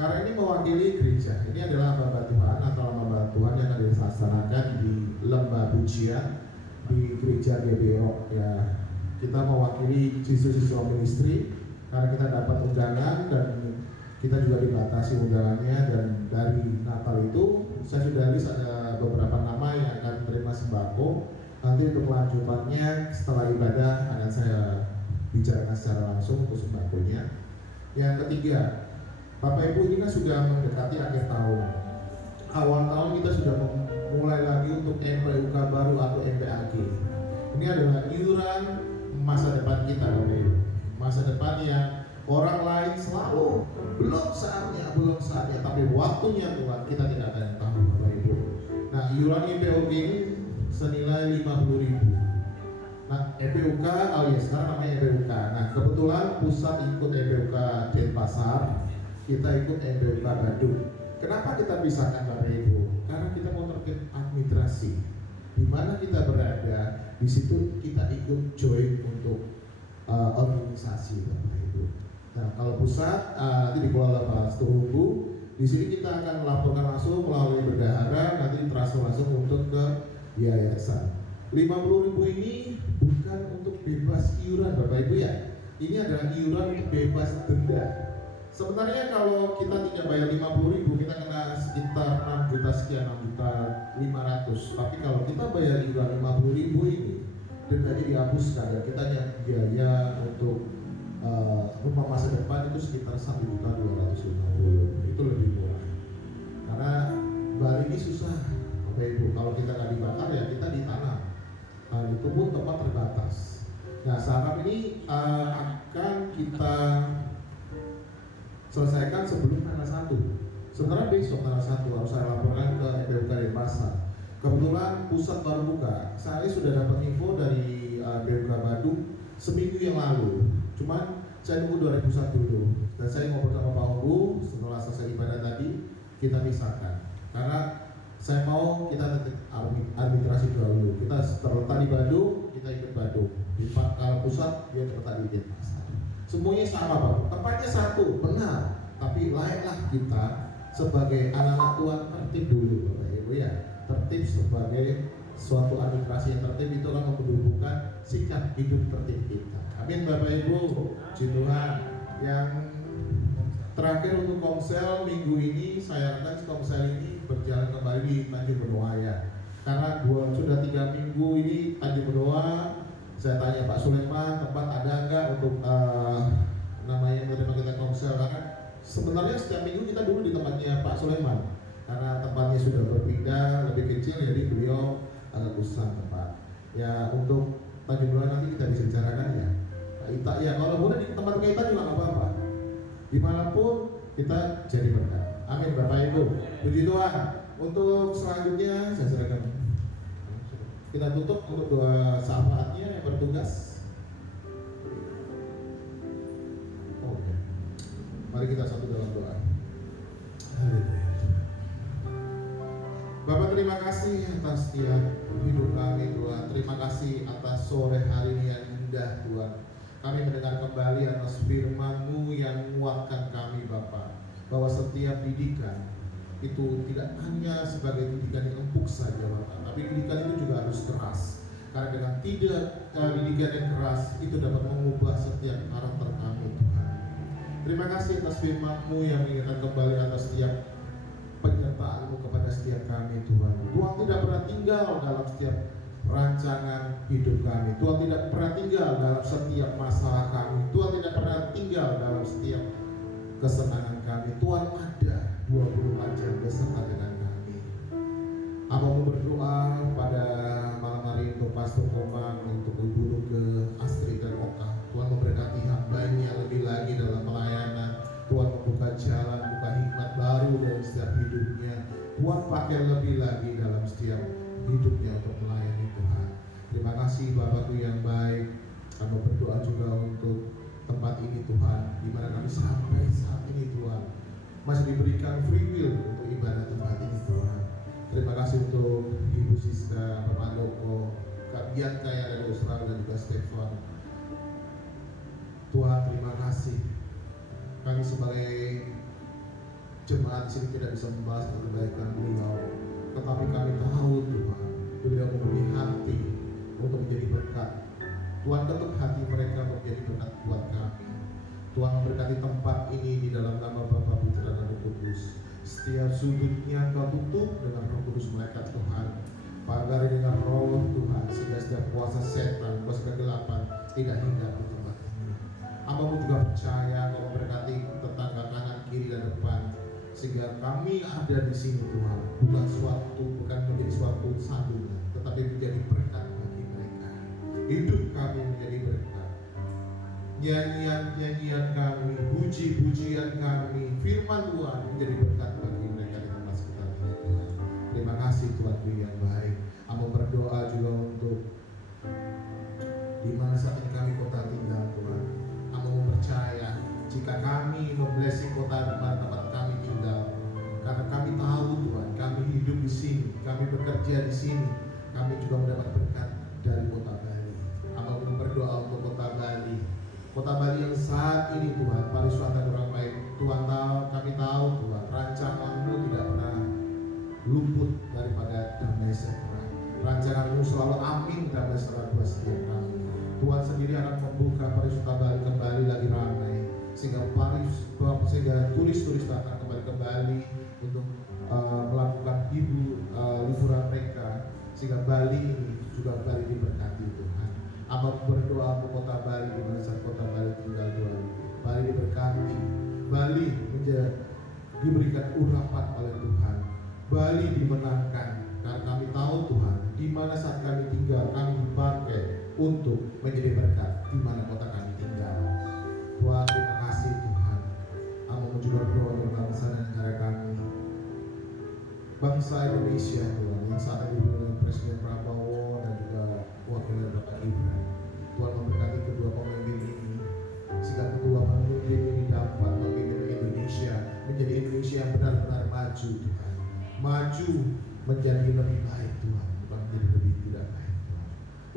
karena ini mewakili gereja. Ini adalah hamba Tuhan atau hamba Tuhan yang akan dilaksanakan di Lembah Pujian di gereja GBO ya. Kita mewakili siswa-siswa ministry karena kita dapat undangan dan kita juga dibatasi undangannya. Dan dari Natal itu saya sudah list ada beberapa nama yang akan menerima sembako. Nanti untuk kelanjutannya setelah ibadah akan saya bicarakan secara langsung untuk sembakonya. Yang ketiga, Bapak Ibu, ini kan sudah mendekati akhir tahun. Awal tahun kita sudah mulai lagi untuk MPUK baru atau MPAG. Ini adalah iuran masa depan kita Bapak Ibu. Masa depan yang orang lain selalu belum saatnya, tapi waktunya Tuhan kita tidak ada yang tahu Bapak Ibu. Nah, iuran MPUK ini senilai 50.000. Nah, MPUK alias sekarang namanya MPUK. Nah, kebetulan pusat ikut MPUK Denpasar, kita ikut MPUK Bandung. Kenapa kita pisahkan Bapak Ibu? Karena kita mau terkait administrasi. Di mana kita berada, di situ kita ikut join untuk organisasi Bapak Ibu. Nah, kalau pusat nanti dikelola Pak Stuhubu. Di sini kita akan melaporkan langsung melalui bendahara, nanti transfer langsung untuk ke yayasan. 50.000 ini bukan untuk bebas iuran Bapak Ibu ya. Ini adalah iuran bebas denda. Sebenarnya kalau kita tidak bayar 50.000 kita kena sekitar 6 juta sekian, 6.500.000. Tapi kalau kita bayar iuran 50.000 ini dendanya dihapuskan dan kita hanya biaya untuk rumah masa depan itu sekitar 1.250.000. Itu lebih murah. Karena bari ini susah Bapak Ibu. Kalau kita nggak dibakar ya kita ditanam. Nah, itu pun tempat terbatas. Nah, saat ini akan kita selesaikan sebelum tanggal 1. Sebenarnya besok tanggal 1 harus saya laporkan ke EPUK Denpasar. Kebetulan pusat baru buka. Saya sudah dapat info dari BUK Badung seminggu yang lalu. Cuman saya nunggu 2001 dulu. Dan saya ngobrol sama Pak Onggu setelah selesai ibadah tadi, kita pisahkan. Karena saya mau kita arbitrasi dahulu. Kita terletak di Badung, kita ikut Badung. Di pusat dia terletak di Denpasar. Semuanya sama Pak. Tempatnya satu, benar. Tapi layaklah kita sebagai anak-anak Tuhan tertib dulu Bapak Ibu ya. Tertib sebagai suatu administrasi yang tertib itu akan menumbuhkan sikap hidup tertib kita. Amin Bapak Ibu. Puji Tuhan. Yang terakhir untuk komsel minggu ini saya harapkan komsel ini berjalan kembali di Tanjung Benoa ya. Karena sudah 3 minggu ini Tanjung Benoa. Saya tanya Pak Sulaiman tempat ada nggak untuk namanya menerima kita komsel, karena sebenarnya setiap minggu kita dulu di tempatnya Pak Sulaiman. Karena tempatnya sudah berpindah lebih kecil, jadi beliau agak kusam tempat. Ya untuk Tanjung Benoa nanti kita bisa bicarakan ya. Pak Ita ya kalau boleh di tempat kita juga nggak apa-apa. Dimanapun kita jadi berkat. Amin Bapak Ibu. Puji Tuhan. Untuk selanjutnya saya serahkan. Kita tutup untuk doa sahabatnya yang bertugas. Oke. Mari kita satu dalam doa. Bapak terima kasih atas setiap hidup kami Tuhan. Terima kasih atas sore hari ini yang indah Tuhan. Kami mendengar kembali atas firman-Mu yang menguatkan kami Bapak, bahwa setiap didikan itu tidak hanya sebagai didikan yang empuk saja Bapak, tapi didikan itu juga harus keras. Karena dengan didikan yang keras itu dapat mengubah setiap karakter kami Tuhan. Terima kasih atas firman-Mu yang mengingatkan kembali atas setiap penyertaan-Mu kepada setiap kami Tuhan. Tuhan tidak pernah tinggal dalam setiap rancangan hidup kami. Tuhan tidak pernah tinggal dalam setiap masalah kami. Tuhan tidak pernah tinggal dalam setiap kesenangan kami. Tuhan ada 24 jam beserta dengan kami. Abang mau berdoa pada malam hari untuk Pastor Komang, untuk Ibu ke Astrid dan Oka. Tuhan memberkati hamba-Nya lebih lagi dalam pelayanan. Tuhan membuka jalan, buka hikmat baru dalam setiap hidupnya. Tuhan pakai lebih lagi dalam setiap hidupnya untuk melayani Tuhan. Terima kasih Bapakku yang baik. Kami berdoa juga untuk tempat ini Tuhan, di mana kami sampai saat ini Tuhan masih diberikan free will untuk ibadah tempat ini Tuhan. Terima kasih untuk Ibu Siska, Bapak Doko, Kak Bianca yang dari Australia dan juga Stefan. Tuhan terima kasih. Kami sebagai jemaat sini tidak bisa membahas kebaikan beliau, tetapi kami tahu Tuhan, beliau memberi hati untuk menjadi berkat. Tuhan ketuk hati mereka menjadi berkat buat kami. Tuhan memberkati tempat ini di dalam nama Bapa, Putra dan Roh Kudus. Setiap sudutnya Engkau tutup dengan Roh Kudus malaikat Tuhan. Pagari dengan roh Tuhan, sehingga setiap kuasa setan, kuasa kegelapan tidak hinggap di tempat ini. Hamba-Mu juga percaya Engkau memberkati tetangga kanan, kiri dan depan, sehingga kami ada di sini Tuhan, bukan menjadi suatu sandungan, tetapi menjadi berkat bagi mereka. Hidup kami menjadi berkat. Nyanyian-nyanyian kami, puji-pujian kami, firman Tuhan menjadi berkat bagi mereka di tempat sekitar ini Tuhan. Terima kasih Tuhan yang baik. Hamba berdoa juga untuk di mana saat ini kami kota tinggal Tuhan. Hamba percaya jika kami memblessing kota di mana tempat kami tinggal, karena kami tahu Tuhan, kami hidup di sini, kami bekerja di sini, kami juga mendapat berkat dari kota Bali. Hamba berdoa untuk kota Bali. Kota Bali yang saat ini Tuhan, pariwisata orang baik. Tuhan tahu, kami tahu Tuhan, rancangan-Mu tidak pernah luput daripada damai sejahtera. Rancangan-Mu selalu amin damai sejahtera buat setiap kami. Tuhan sendiri akan membuka pariwisata Bali kembali lagi ramai, sehingga turis-turis datang kembali ke Bali untuk melakukan liburan mereka, sehingga Bali ini juga Bali diberkati Tuhan. Abang berdoa untuk kota Bali, di mana saat kota Bali tinggal Tuhan, Bali diberkati, Bali diberikan urapan oleh Tuhan, Bali dimenangkan, karena kami tahu Tuhan, di mana saat kami tinggal, kami dipakai untuk menjadi berkat di mana kota kami tinggal. Tuhan terima kasih Tuhan. Abang juga bangsa Indonesia Tuhan, yang saat ini dipimpin Presiden Prabowo dan juga wakilnya Bapak Gibran. Tuhan memberkati kedua pemimpin ini, sehingga kedua pemimpin ini dapat memimpin Indonesia menjadi Indonesia yang benar-benar maju Tuhan. Maju menjadi lebih baik Tuhan, bukan menjadi lebih tidak baik Tuhan.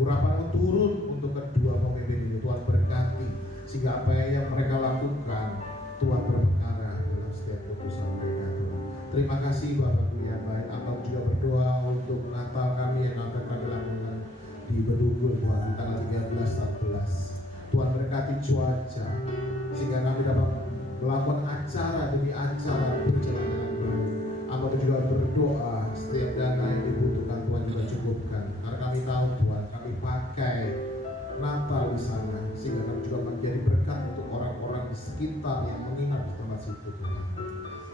Urapanmu turun untuk kedua pemimpin ini, Tuhan berkati, sehingga apa yang mereka lakukan Tuhan berperkara dalam setiap keputusan mereka Tuhan. Terima kasih Bapakku yang baik. Abang juga berdoa untuk Natal kami yang akan kami lakukan di Bedugul Tuhan di tanggal 13-14. Tuhan berkati cuaca sehingga kami dapat melakukan acara demi acara berjalan dengan baik. Abang juga berdoa setiap dana yang dibutuhkan Tuhan juga cukupkan. Karena kami tahu Tuhan, kami pakai Natal di sana sehingga kami juga menjadi berkat untuk orang-orang di sekitar yang menginap di tempat situ Tuhan.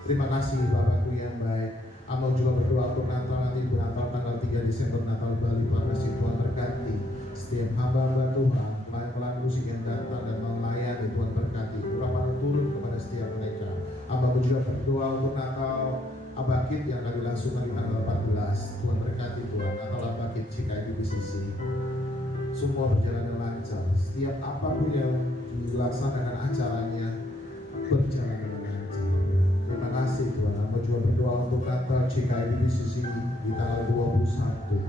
Terima kasih Bapakku yang baik. Abang juga berdoa untuk Natal nanti Natal tanggal 3 Desember Natal Bali. Pada Tuhan berkati setiap hamba-hamba Tuhan, pelayan musik yang datang dan melayani. Tuhan berkati, urapan turun kepada setiap mereka. Abang juga berdoa untuk Natal Abakit yang akan dilangsungkan di tanggal 14. Tuhan berkati Tuhan, Natal Abakit CKI di BCC semua berjalan dengan lancar. Setiap apapun yang dilaksanakan acaranya berjalan dengan lancar. Terima kasih Tuhan. Hamba juga berdoa untuk Natal CKI di BCC di tanggal 21.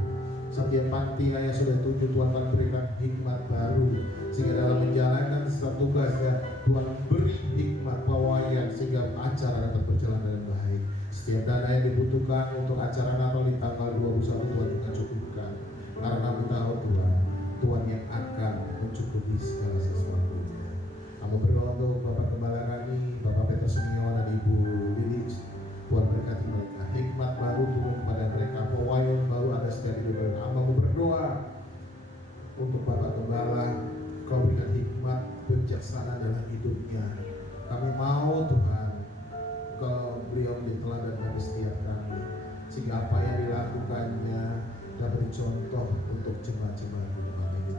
Setiap panti yang sudah tujuh Tuhan akan berikan hikmat baru sehingga dalam menjalankan setiap tugasnya Tuhan beri hikmat pawayan sehingga acara dapat berjalan dengan baik. Setiap dana yang dibutuhkan untuk acara Natal di tanggal 21 Tuhan juga cukupkan. Karena kami tahu Tuhan yang akan mencukupi segala sesuatunya. Kami berdoa untuk Bapak Gembala kami, Bapak Peter Senior dan Ibu Lilis. Tuhan berkati mereka, hikmat baru turun kepada mereka, pewahyuan baru ada setiap hidup mereka. Kami berdoa untuk Bapak Gembala, Kau berikan hikmat, bijaksana dalam hidupnya. Kami mau Tuhan, beliau menjadi teladan bagi setiap kami, sehingga apa yang dilakukannya dapat contoh untuk jemaat-jemaat kami ini.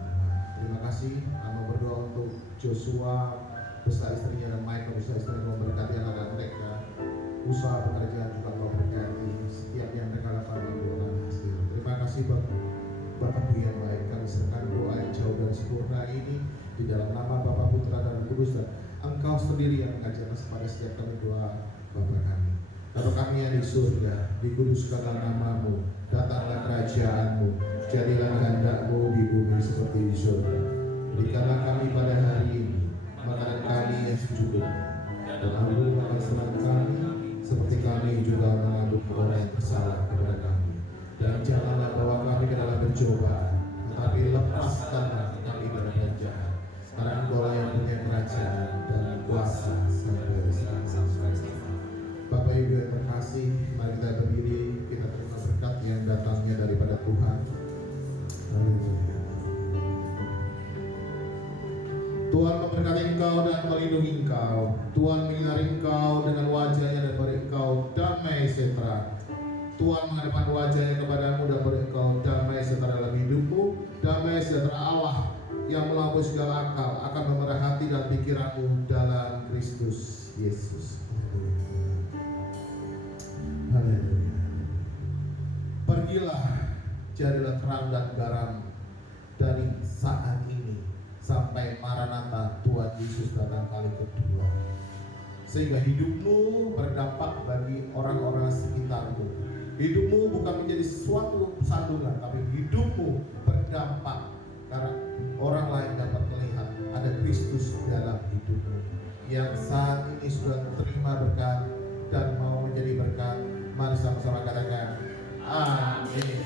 Terima kasih. Kami berdoa untuk Joshua beserta istrinya dan Michael beserta istrinya, memberkati anak-anak mereka. Usaha pekerjaan juga Kau berkati. Setiap yang mereka lakukan membuahkan hasil. Terima kasih Bapak yang baik. Kami serahkan doa yang jauh dan sempurna ini di dalam nama Bapa, Putra dan Kudus, dan Engkau sendiri yang mengajarkan kepada setiap kami doa Bapa kami. Bapa kami yang di surga, dikuduskanlah nama-Mu, datanglah kerajaan-Mu, jadilah kehendak-Mu di bumi seperti di surga. Berikanlah kami pada hari ini makanan kami yang secukupnya, dan ampunilah kesalahan kami seperti kami juga mengampuni orang yang bersalah kepada kami. Dan janganlah bawa kami ke dalam pencobaan, tetapi lepaskanlah kami dari yang jahat. Karena Engkau yang punya kerajaan dan kuasa sampai selamanya. Bapak Ibu yang terkasih, mari kita berdiri, kita terima berkat yang datangnya daripada Tuhan. Haleluya. Tuhan memberkati engkau dan melindungi engkau. Tuhan menyinari engkau dengan wajahnya dan beri engkau damai sejahtera. Tuhan menghadapkan wajahnya kepadamu dan beri engkau damai sejahtera dalam hidupmu. Damai sejahtera Allah yang melampaui segala akal akan memerah hati dan pikiranmu dalam Kristus Yesus. Haleluya. Pergilah, jadilah terang dan garam dari saat ini sampai Maranatha Tuhan Yesus datang kali kedua, sehingga hidupmu berdampak bagi orang-orang sekitarmu. Hidupmu bukan menjadi suatu sandungan, tapi hidupmu berdampak karena orang lain dapat melihat ada Kristus dalam hidupmu yang saat ini sudah terima berkat dan mau menjadi berkat. Mari sama-sama katakan amin.